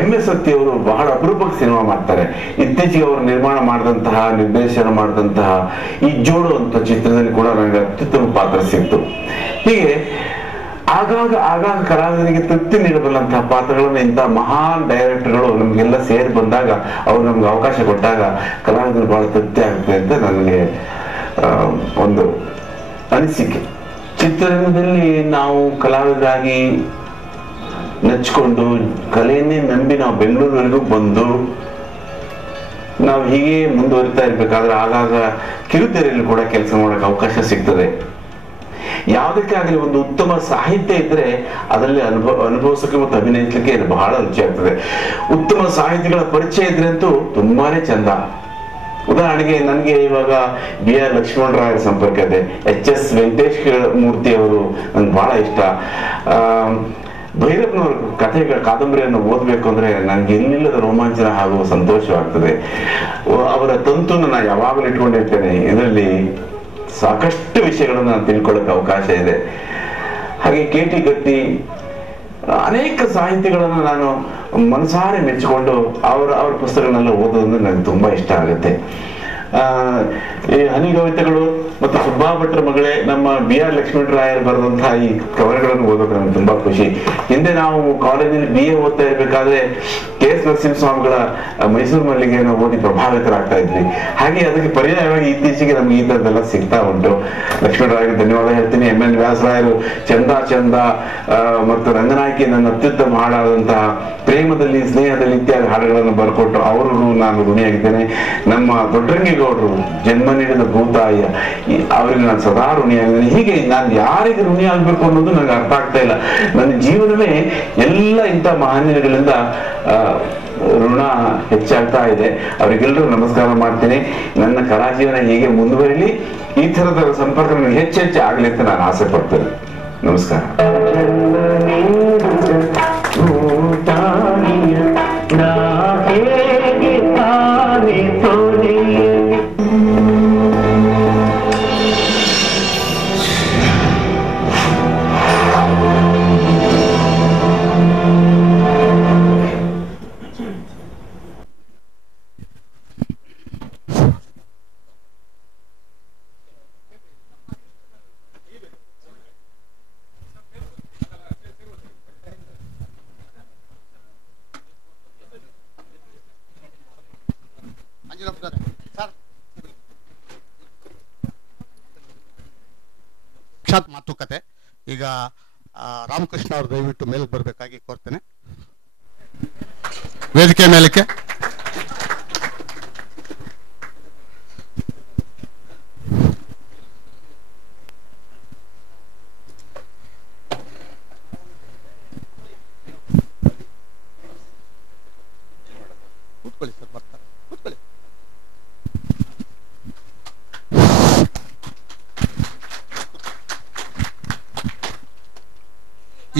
MS ಸತ್ಯ ಅವರು ಬಹಳ ಅಪರೂಪಕ್ಕೆ ಸಿನಿಮಾ ಮಾಡ್ತಾರೆ. ಇತ್ತೀಚೆಗೆ ಅವರು ನಿರ್ಮಾಣ ಮಾಡಿದಂತಹ, ನಿರ್ದೇಶನ ಮಾಡಿದಂತಹ ಈ ಜೋಡು ಅಂತ ಚಿತ್ರದಲ್ಲಿ ಕೂಡ ನನಗೆ ಅತ್ಯುತ್ತಮ ಪಾತ್ರ ಸಿಕ್ತು. ಹೀಗೆ ಆಗಾಗ ಕಲಾವಿದರಿಗೆ ತೃಪ್ತಿ ನೀಡಬಲ್ಲಂತಹ ಪಾತ್ರಗಳನ್ನು ಇಂತಹ ಮಹಾನ್ ಡೈರೆಕ್ಟರ್ಗಳು ನಮ್ಗೆಲ್ಲ ಸೇರಿ ಬಂದಾಗ, ಅವ್ರು ನಮ್ಗೆ ಅವಕಾಶ ಕೊಟ್ಟಾಗ ಕಲಾವಿದರು ಬಹಳ ತೃಪ್ತಿ ಆಗುತ್ತೆ ಅಂತ ನನಗೆ ಒಂದು ಅನಿಸಿಕೆ. ಚಿತ್ರರಂಗದಲ್ಲಿ ನಾವು ಕಲಾವಿದರಾಗಿ ನಚ್ಕೊಂಡು ಕಲೆಯನ್ನೇ ನಂಬಿ ನಾವು ಬೆಂಗಳೂರಿವರೆಗೂ ಬಂದು ನಾವು ಹೀಗೆ ಮುಂದುವರಿತಾ ಇರ್ಬೇಕಾದ್ರೆ ಆಗಾಗ ಕಿರುತೆರೆಯಲ್ಲಿ ಕೂಡ ಕೆಲಸ ಮಾಡೋಕೆ ಅವಕಾಶ ಸಿಗ್ತದೆ. ಯಾವುದಕ್ಕೆ ಆಗಲಿ ಒಂದು ಉತ್ತಮ ಸಾಹಿತ್ಯ ಇದ್ರೆ ಅದರಲ್ಲಿ ಅನುಭವಿಸಕ್ಕೆ ಮತ್ತು ಅಭಿನಯಿಸಲಿಕ್ಕೆ ಬಹಳ ರುಚಿ ಆಗ್ತದೆ. ಉತ್ತಮ ಸಾಹಿತಿಗಳ ಪರಿಚಯ ಇದ್ರೆ ಅಂತೂ ತುಂಬಾನೇ ಚಂದ. ಉದಾಹರಣೆಗೆ ನನಗೆ ಇವಾಗ BR ಲಕ್ಷ್ಮಣರಾಯರ ಸಂಪರ್ಕ ಇದೆ. HS ವೆಂಕಟೇಶ್ ಮೂರ್ತಿ ಅವರು ನನ್ಗೆ ಬಹಳ ಇಷ್ಟ. ಭೈರಪ್ಪನವ್ರ ಕಾದಂಬರಿಯನ್ನು ಓದಬೇಕು ಅಂದ್ರೆ ನನ್ಗೆ ಎಲ್ಲಿಲ್ಲದ ರೋಮಾಂಚನ ಹಾಗೂ ಸಂತೋಷವಾಗ್ತದೆ. ಅವರ ತಂತುನ ನಾನು ಯಾವಾಗಲೂ ಇಟ್ಕೊಂಡಿರ್ತೇನೆ. ಇದರಲ್ಲಿ ಸಾಕಷ್ಟು ವಿಷಯಗಳನ್ನು ನಾನು ತಿಳ್ಕೊಳ್ಳೋಕೆ ಅವಕಾಶ ಇದೆ. ಹಾಗೆ KT ಗಟ್ಟಿ, ಅನೇಕ ಸಾಹಿತಿಗಳನ್ನು ನಾನು ಮನಸಾರೆ ಮೆಚ್ಚಿಕೊಂಡು ಅವರ ಪುಸ್ತಕಗಳನ್ನೆಲ್ಲ ಓದೋದಂದ್ರೆ ನನಗೆ ತುಂಬಾ ಇಷ್ಟ ಆಗುತ್ತೆ. ಈ ಹನಿಗವಿತೆಗಳು ಮತ್ತು ಸುಬ್ಬಾ ಭಟ್ರ ಮಗಳೇ, ನಮ್ಮ BR ಲಕ್ಷ್ಮಣರಾಯರು ಬರೆದಂತಹ ಈ ಕವನಗಳನ್ನು ಓದೋಕೆ ನಮ್ಗೆ ತುಂಬಾ ಖುಷಿ. ಹಿಂದೆ ನಾವು ಕಾಲೇಜಿನಲ್ಲಿ BA ಓದ್ತಾ ಇರ್ಬೇಕಾದ್ರೆ KS ನರಸಿಂಹಸ್ವಾಮಿಗಳ ಮೈಸೂರು ಮಲ್ಲಿಗೆಯನ್ನು ಓದಿ ಪ್ರಭಾವಿತರಾಗ್ತಾ ಇದ್ವಿ. ಹಾಗೆ ಅದಕ್ಕೆ ಪರ್ಯಾಯವಾಗಿ ಇತ್ತೀಚೆಗೆ ನಮ್ಗೆ ಈ ತರದೆಲ್ಲ ಸಿಗ್ತಾ ಉಂಟು. ಲಕ್ಷ್ಮಣರಾಯರಿಗೆ ಧನ್ಯವಾದ ಹೇಳ್ತೀನಿ. MN ವ್ಯಾಸರಾಯರು ಚಂದ ಮತ್ತು ರಂಗನಾಯಕಿ ನನ್ನ ಅತ್ಯುತ್ತಮ ಹಾಡಾದಂತಹ ಪ್ರೇಮದಲ್ಲಿ, ಸ್ನೇಹದಲ್ಲಿ ಇತ್ಯಾದಿ ಹಾಡುಗಳನ್ನು ಬರ್ಕೊಟ್ಟು ಅವರು ನಾನು ಋಣಿಯಾಗಿದ್ದೇನೆ. ನಮ್ಮ ದೊಡ್ಡರಂಗೇಗೌಡರು, ಜನ್ಮ ನೀಡಿದ ಭೂತಾಯ, ಅವರಿಗೆ ನಾನು ಸದಾ ಋಣಿಯಾಗಿದ್ದೇನೆ. ಹೀಗೆ ನಾನು ಯಾರಿಗೆ ಋಣಿ ಆಗ್ಬೇಕು ಅನ್ನೋದು ನನಗೆ ಅರ್ಥ ಆಗ್ತಾ ಇಲ್ಲ. ನನ್ನ ಜೀವನವೇ ಎಲ್ಲ ಇಂಥ ಮಹಾನೀಯಗಳಿಂದ ಋಣ ಹೆಚ್ಚಾಗ್ತಾ ಇದೆ. ಅವರಿಗೆಲ್ಲರೂ ನಮಸ್ಕಾರ ಮಾಡ್ತೀನಿ. ನನ್ನ ಕಲಾ ಜೀವನ ಹೀಗೆ ಮುಂದುವರಿಲಿ. ಈ ತರದ ಸಂಪರ್ಕ ನನಗೆ ಹೆಚ್ಚು ಆಗ್ಲಿ ಅಂತ ನಾನು ಆಸೆ ಪಡ್ತೇನೆ. ನಮಸ್ಕಾರ. ಮಾತುಕತೆ ಈಗ ರಾಮಕೃಷ್ಣ ಅವರು ದಯವಿಟ್ಟು ಮೇಲಕ್ಕೆ ಬರಬೇಕಾಗಿ ಕೋರ್ತೇನೆ. ವೇದಿಕೆ ಮೇಲಕ್ಕೆ. ಕೂತ್ಕೊಳ್ಳಿ ಸರ್, ಬರ್ತಾರೆ, ಕೂತ್ಕೊಳ್ಳಿ.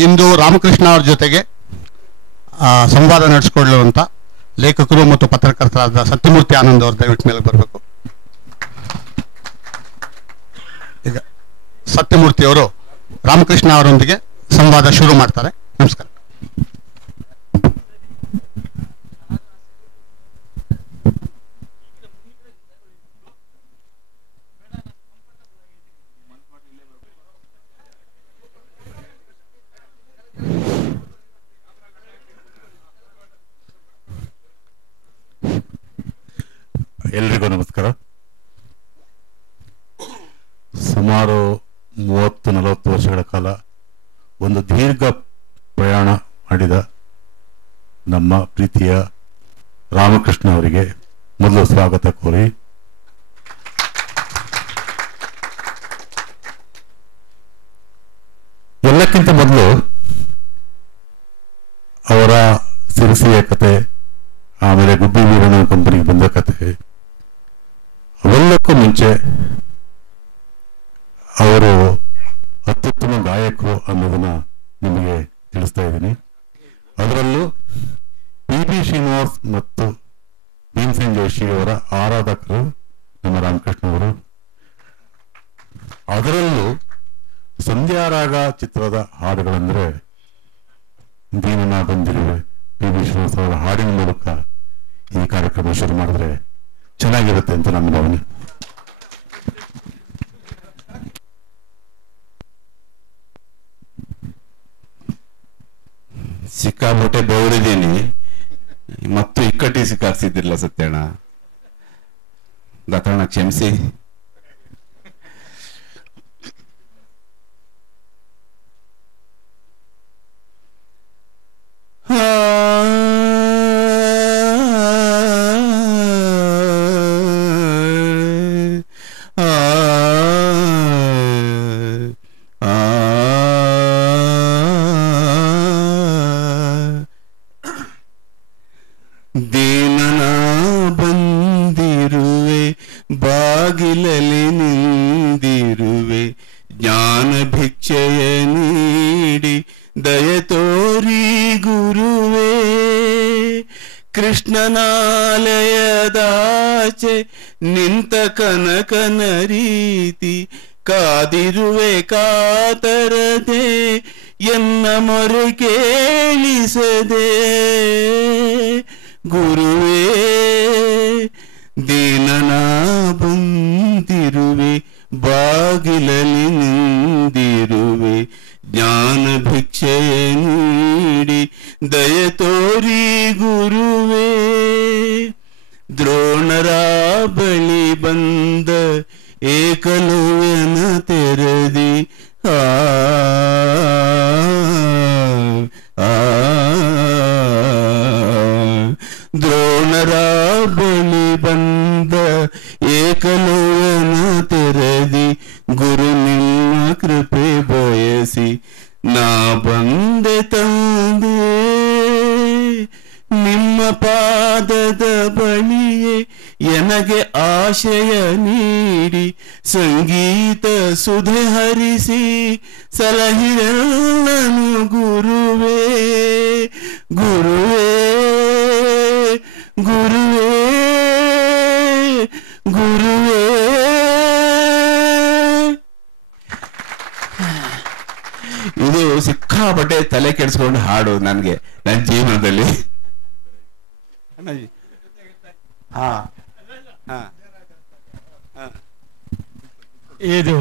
ಇಂದು ರಾಮಕೃಷ್ಣ ಅವ್ರ ಜೊತೆಗೆ ಸಂವಾದ ನಡೆಸಿಕೊಳ್ಳುವಂತ ಲೇಖಕರು ಮತ್ತು ಪತ್ರಕರ್ತರಾದ ಸತ್ಯಮೂರ್ತಿ ಆನಂದ್ ಅವರು ದಯವಿಟ್ಟು ಮೇಲೆ ಬರಬೇಕು. ಈಗ ಸತ್ಯಮೂರ್ತಿ ಅವರು ರಾಮಕೃಷ್ಣ ಅವರೊಂದಿಗೆ ಸಂವಾದ ಶುರು ಮಾಡ್ತಾರೆ. ನಮಸ್ಕಾರ. ಎಲ್ರಿಗೂ ನಮಸ್ಕಾರ. ಸುಮಾರು 30-40 ವರ್ಷಗಳ ಕಾಲ ಒಂದು ದೀರ್ಘ ಪ್ರಯಾಣ ಮಾಡಿದ ನಮ್ಮ ಪ್ರೀತಿಯ ರಾಮಕೃಷ್ಣ ಅವರಿಗೆ ಮೊದಲು ಸ್ವಾಗತ ಕೋರಿ, ಎಲ್ಲಕ್ಕಿಂತ ಮೊದಲು ಅವರ ಸಿರಿಸಿಯ ಕತೆ, ಆಮೇಲೆ ಗುಬ್ಬಿ ವೀರಣ್ಣ ಕಂಪನಿಗೆ ಬಂದ ಕತೆ, ಅವೆಲ್ಲಕ್ಕೂ ಮುಂಚೆ ಅವರು ಅತ್ಯುತ್ತಮ ಗಾಯಕರು ಅನ್ನೋದನ್ನ ನಿಮಗೆ ತಿಳಿಸ್ತಾ ಇದ್ದೀನಿ. ಅದರಲ್ಲೂ PB ಶ್ರೀನಿವಾಸ್ ಮತ್ತು ಭೀಮಸೇನ್ ಜೋಶಿ ಅವರ ಆರಾಧಕರು ನಮ್ಮ ರಾಮಕೃಷ್ಣ ಅವರು. ಅದರಲ್ಲೂ ಸಂಧ್ಯಾರಾಗ ಚಿತ್ರದ ಹಾಡುಗಳಂದ್ರೆ ದೀನನ ಬಂದಿರುವೆ, ಪಿ ಬಿ ಶ್ರೀನಿವಾಸ್ ಅವರ ಹಾಡಿನ ಮೂಲಕ ಈ ಕಾರ್ಯಕ್ರಮ ಶುರು ಮಾಡಿದ್ರೆ ಚೆನ್ನಾಗಿರುತ್ತೆ ಅಂತ ನನ್ನ ಭಾವನೆ. ಸಿಕ್ಕಾಪಟ್ಟೆ ಬೆವರಿದ್ದೀನಿ, ಮತ್ತು ಇಕ್ಕಟ್ಟಿ ಸಿಕ್ಕಾಕ್ಸಿದ್ದಿಲ್ಲ ಸತ್ಯಣ್ಣ, ದತ್ತಣ್ಣ ಕ್ಷಮಿಸಿ. ದೀನನ ಬಂದಿರುವೆ, ಬಾಗಿಲಲ್ಲಿ ನಿಂದಿರುವೆ, ಜ್ಞಾನ ಭಿಕ್ಷೆಯ ನೀಡಿ ದಯ ತೋರಿ ಗುರುವೇ. ಕೃಷ್ಣನಾಲಯದಾಚೆ ನಿಂತ ಕನಕನ ರೀತಿ ಕಾದಿರುವೆ ಕಾತರದೆ, ಎನ್ನ ಮೊರೆ ಕೇಳಿಸದೆ ಗುರುವೇ. ದೀನನ ಬಂದಿರುವೆ, ಬಾಗಿಲಲ್ಲಿ ನಿಂದಿರುವೆ, ಜ್ಞಾನ ಭಿಕ್ಷೆಯ ನೀಡಿ ದಯ ತೋರಿ ಗುರುವೇ. ದ್ರೋಣರ ಬಳಿ ಬಂದ ಏಕಲವ್ಯನ ತೆರದಿ ದ್ರೋಣರ ಬಳಿ ಬಂದ ಏಕಲವ್ಯನ ತೆರದಿ, ಗುರು ನಿಮ್ಮ ಕೃಪೆ ಬಯಸಿ ನಾ ಬಂದೆ ತಂದೆ. ನಿಮ್ಮ ಪಾದದ ಬಳಿಯೇ ಎನಗೆ ಆಶಯ ನೀಡಿ, ಸಂಗೀತ ಸುಧೆ ಹರಿಸಿ ಸಲಹಿರಲ್ಲನು ಗುರುವೇ. ಗುರುವೇ ಗುರುವೇ ಗುರುವೇ. ಇದು ಸಿಕ್ಕಾಪಟ್ಟೆ ತಲೆ ಕೆಡಿಸ್ಕೊಂಡು ಹಾಡು ನನ್ಗೆ ನನ್ನ ಜೀವನದಲ್ಲಿ. ಇದು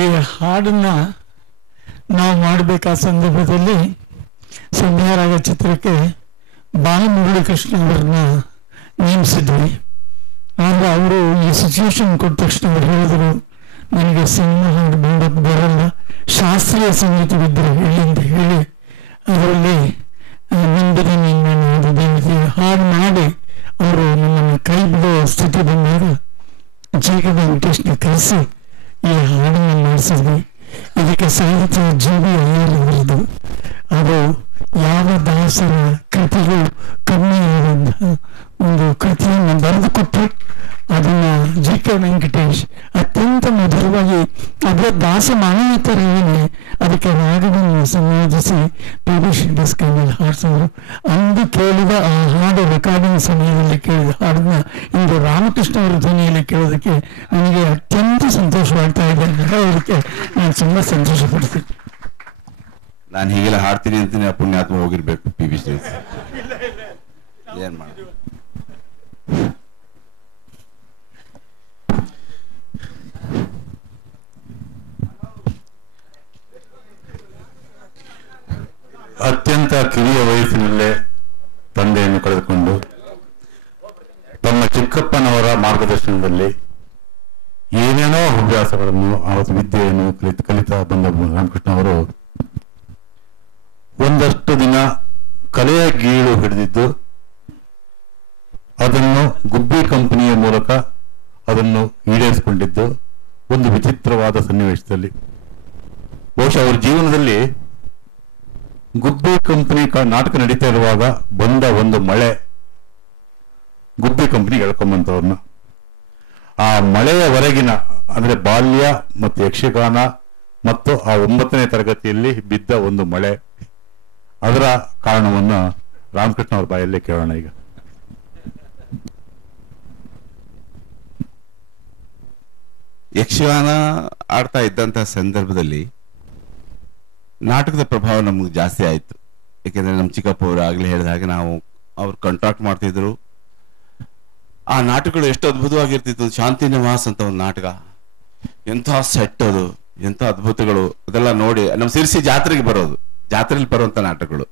ಈ ಹಾಡನ್ನ ನಾವು ಮಾಡಬೇಕಾದ ಸಂದರ್ಭದಲ್ಲಿ ಸಂಧ್ಯಾರಾಗ ಚಿತ್ರಕ್ಕೆ ಬಾಲಮುರಳಿ ಕೃಷ್ಣ ಅವರನ್ನ ನೇಮಿಸಿದ್ವಿ. ಆದ್ರೆ ಅವರು ಈ ಸಿಚುವೇಶನ್ ಕೊಟ್ಟ ತಕ್ಷಣ ಅವ್ರು ಹೇಳಿದ್ರು, ನನಗೆ ಸಿನಿಮಾ ಹಾಡು ಮಾಡೋಕ್ಕೆ ಬರಲ್ಲ, ಶಾಸ್ತ್ರೀಯ ಸಂಗೀತವಿದ್ದರೆ ಹೇಳಿ ಅಂತ ಹೇಳಿ ಅದರಲ್ಲಿ ನಿಂದಿರಿ ನಿನ್ನ ಹಾಡು ಮಾಡಿ ಅವರು ನಮ್ಮನ್ನು ಕೈ ಬಿಡೋ ಸ್ಥಿತಿ ಬಂದಾಗ ಜೇಗ ವೆಂಕಟೇಶ್ನ ಕರೆಸಿ ಈ ಹಾಡನ್ನು ಮಾಡಿಸಿದ್ವಿ. ಇದಕ್ಕೆ ಸಾಹಿತ್ಯ ಜಿ.ಬಿ. ಅಯ್ಯರ್ ಅವರದು. ಅದು ಯಾವ ದಾಸರ ಕೃತಿಗೂ ಕಮ್ಮಿ ಇರುವಂತಹ ಒಂದು ಕೃತಿಯನ್ನು ಬರೆದುಕೊಟ್ಟು ಅದನ್ನ ಜಿ.ಕೆ. ವೆಂಕಟೇಶ್ ಅತ್ಯಂತ ಮಧುರವಾಗಿ ಅದರ ದಾಸ ಮಾನ್ಯತರೇನೆ ಅದಕ್ಕೆ ರಾಗವನ್ನು ಸಂಯೋಜಿಸಿ ಪಿ ಬಿ ಶ್ರೀನಿವಾಸ್ ಕೈಯಲ್ಲಿ ಹಾಡಿಸಿದ್ರು. ಅಂದು ಕೇಳಿದ ಆ ಹಾಡು ರೆಕಾರ್ಡಿಂಗ್ ಸಮಯದಲ್ಲಿ ಕೇಳಿದ ಹಾಡನ್ನ ಇಂದು ರಾಮಕೃಷ್ಣ ಅವರ ಧ್ವನಿಯಲ್ಲಿ ಕೇಳೋದಕ್ಕೆ ನನಗೆ ಅತ್ಯಂತ ಸಂತೋಷವಾಗ್ತಾ ಇದೆ. ಹೇಳೋದಕ್ಕೆ ನಾನು ತುಂಬಾ ಸಂತೋಷ ಪಡ್ತೀನಿ. ನಾನು ಹೀಗೆಲ್ಲ ಹಾಡ್ತೀನಿ ಅಂತೀನಿ, ಆ ಪುಣ್ಯಾತ್ಮ ಹೋಗಿರ್ಬೇಕು ಪಿ ಬಿ ಶ್ರೀನಿವಾಸ್. ಏನ್ ಮಾಡ. ಅತ್ಯಂತ ಕಿರಿಯ ವಯಸ್ಸಿನಲ್ಲೇ ತಂದೆಯನ್ನು ಕಳೆದುಕೊಂಡು ತಮ್ಮ ಚಿಕ್ಕಪ್ಪನವರ ಮಾರ್ಗದರ್ಶನದಲ್ಲಿ ಏನೇನೋ ಅಭ್ಯಾಸಗಳನ್ನು ಅವತ್ತು ವಿದ್ಯೆಯನ್ನು ಕಲಿತಾ ಬಂದ ರಾಮಕೃಷ್ಣ ಅವರು ಒಂದಷ್ಟು ದಿನ ಕಲೆಯ ಗೀಳು ಹಿಡಿದಿದ್ದು ಅದನ್ನು ಗುಬ್ಬಿ ಕಂಪನಿಯ ಮೂಲಕ ಅದನ್ನು ಈಡೇರಿಸಿಕೊಂಡಿದ್ದು ಒಂದು ವಿಚಿತ್ರವಾದ ಸನ್ನಿವೇಶದಲ್ಲಿ. ಬಹುಶಃ ಅವರ ಜೀವನದಲ್ಲಿ ಗುಬ್ಬಿ ಕಂಪನಿ ನಾಟಕ ನಡೀತಾ ಇರುವಾಗ ಬಂದ ಒಂದು ಮಳೆ ಗುಬ್ಬಿ ಕಂಪನಿ ಎಳ್ಕೊಂಬಂತವ್ರನ್ನ. ಆ ಮಳೆಯವರೆಗಿನ ಅಂದ್ರೆ ಬಾಲ್ಯ ಮತ್ತು ಯಕ್ಷಗಾನ ಮತ್ತು ಆ 9ನೇ ತರಗತಿಯಲ್ಲಿ ಬಿದ್ದ ಒಂದು ಮಳೆ, ಅದರ ಕಾರಣವನ್ನು ರಾಮಕೃಷ್ಣ ಅವ್ರ ಬಾಯಲ್ಲೇ ಕೇಳೋಣ ಈಗ. ಯಕ್ಷಗಾನ ಆಡ್ತಾ ಇದ್ದಂತಹ ಸಂದರ್ಭದಲ್ಲಿ ನಾಟಕದ ಪ್ರಭಾವ ನಮಗೆ ಜಾಸ್ತಿ ಆಯಿತು. ಯಾಕೆಂದ್ರೆ ನಮ್ಮ ಚಿಕ್ಕಪ್ಪ ಅವರು ಆಗ್ಲೇ ಹೇಳಿದ ಹಾಗೆ ನಾವು ಅವ್ರು ಕಾಂಟ್ರಾಕ್ಟ್ ಮಾಡ್ತಿದ್ರು. ಆ ನಾಟಕಗಳು ಎಷ್ಟು ಅದ್ಭುತವಾಗಿರ್ತಿತ್ತು. ಶಾಂತಿ ನಿವಾಸ್ ಅಂತ ಒಂದು ನಾಟಕ, ಎಂಥ ಸೆಟ್ ಅದು, ಎಂಥ ಅದ್ಭುತಗಳು, ಅದೆಲ್ಲ ನೋಡಿ ನಮ್ಮ ಸಿರ್ಸಿ ಜಾತ್ರೆಗೆ ಬರೋದು, ಜಾತ್ರೆಯಲ್ಲಿ ಬರುವಂತ ನಾಟಕಗಳು.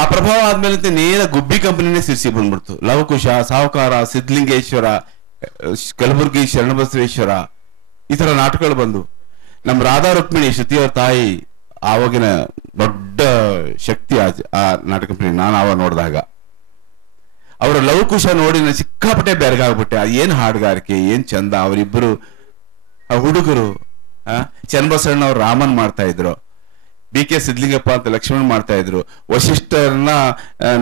ಆ ಪ್ರಭಾವ ಆದ್ಮೇಲೆ ನೇರ ಗುಬ್ಬಿ ಕಂಪನಿನೇ ಸಿರ್ಸಿ ಬಂದ್ಬಿಡ್ತು. ಲವಕುಶ, ಸಾಹುಕಾರ, ಸಿದ್ಧಲಿಂಗೇಶ್ವರ, ಕಲಬುರ್ಗಿ ಶರಣಬಸವೇಶ್ವರ, ಈ ತರ ನಾಟಕಗಳು ಬಂದು ನಮ್ಮ ರಾಧಾ ರುಕ್ಮಿಣಿ ಶ್ರುತಿಯವರ ತಾಯಿ ಆವಾಗಿನ ದೊಡ್ಡ ಶಕ್ತಿ ಆ ನಾಟಕ ಕಂಪನಿ. ನಾನು ಆವಾಗ ನೋಡಿದಾಗ ಅವರ ಲವಕುಶ ನೋಡಿ ನಾನು ಸಿಕ್ಕಾಪಟ್ಟೆ ಬೆರಗಾಗ್ಬಿಟ್ಟೆ. ಏನ್ ಹಾಡುಗಾರಿಕೆ, ಏನ್ ಚಂದ. ಅವರಿಬ್ಬರು ಆ ಹುಡುಗರು, ಚನ್ನಬಸವಣ್ಣ ಅವ್ರು ರಾಮನ್ ಮಾಡ್ತಾ ಇದ್ರು, BK ಸಿದ್ಧಲಿಂಗಪ್ಪ ಅಂತ ಲಕ್ಷ್ಮಣ್ ಮಾಡ್ತಾ ಇದ್ರು, ವಶಿಷ್ಠರನ್ನ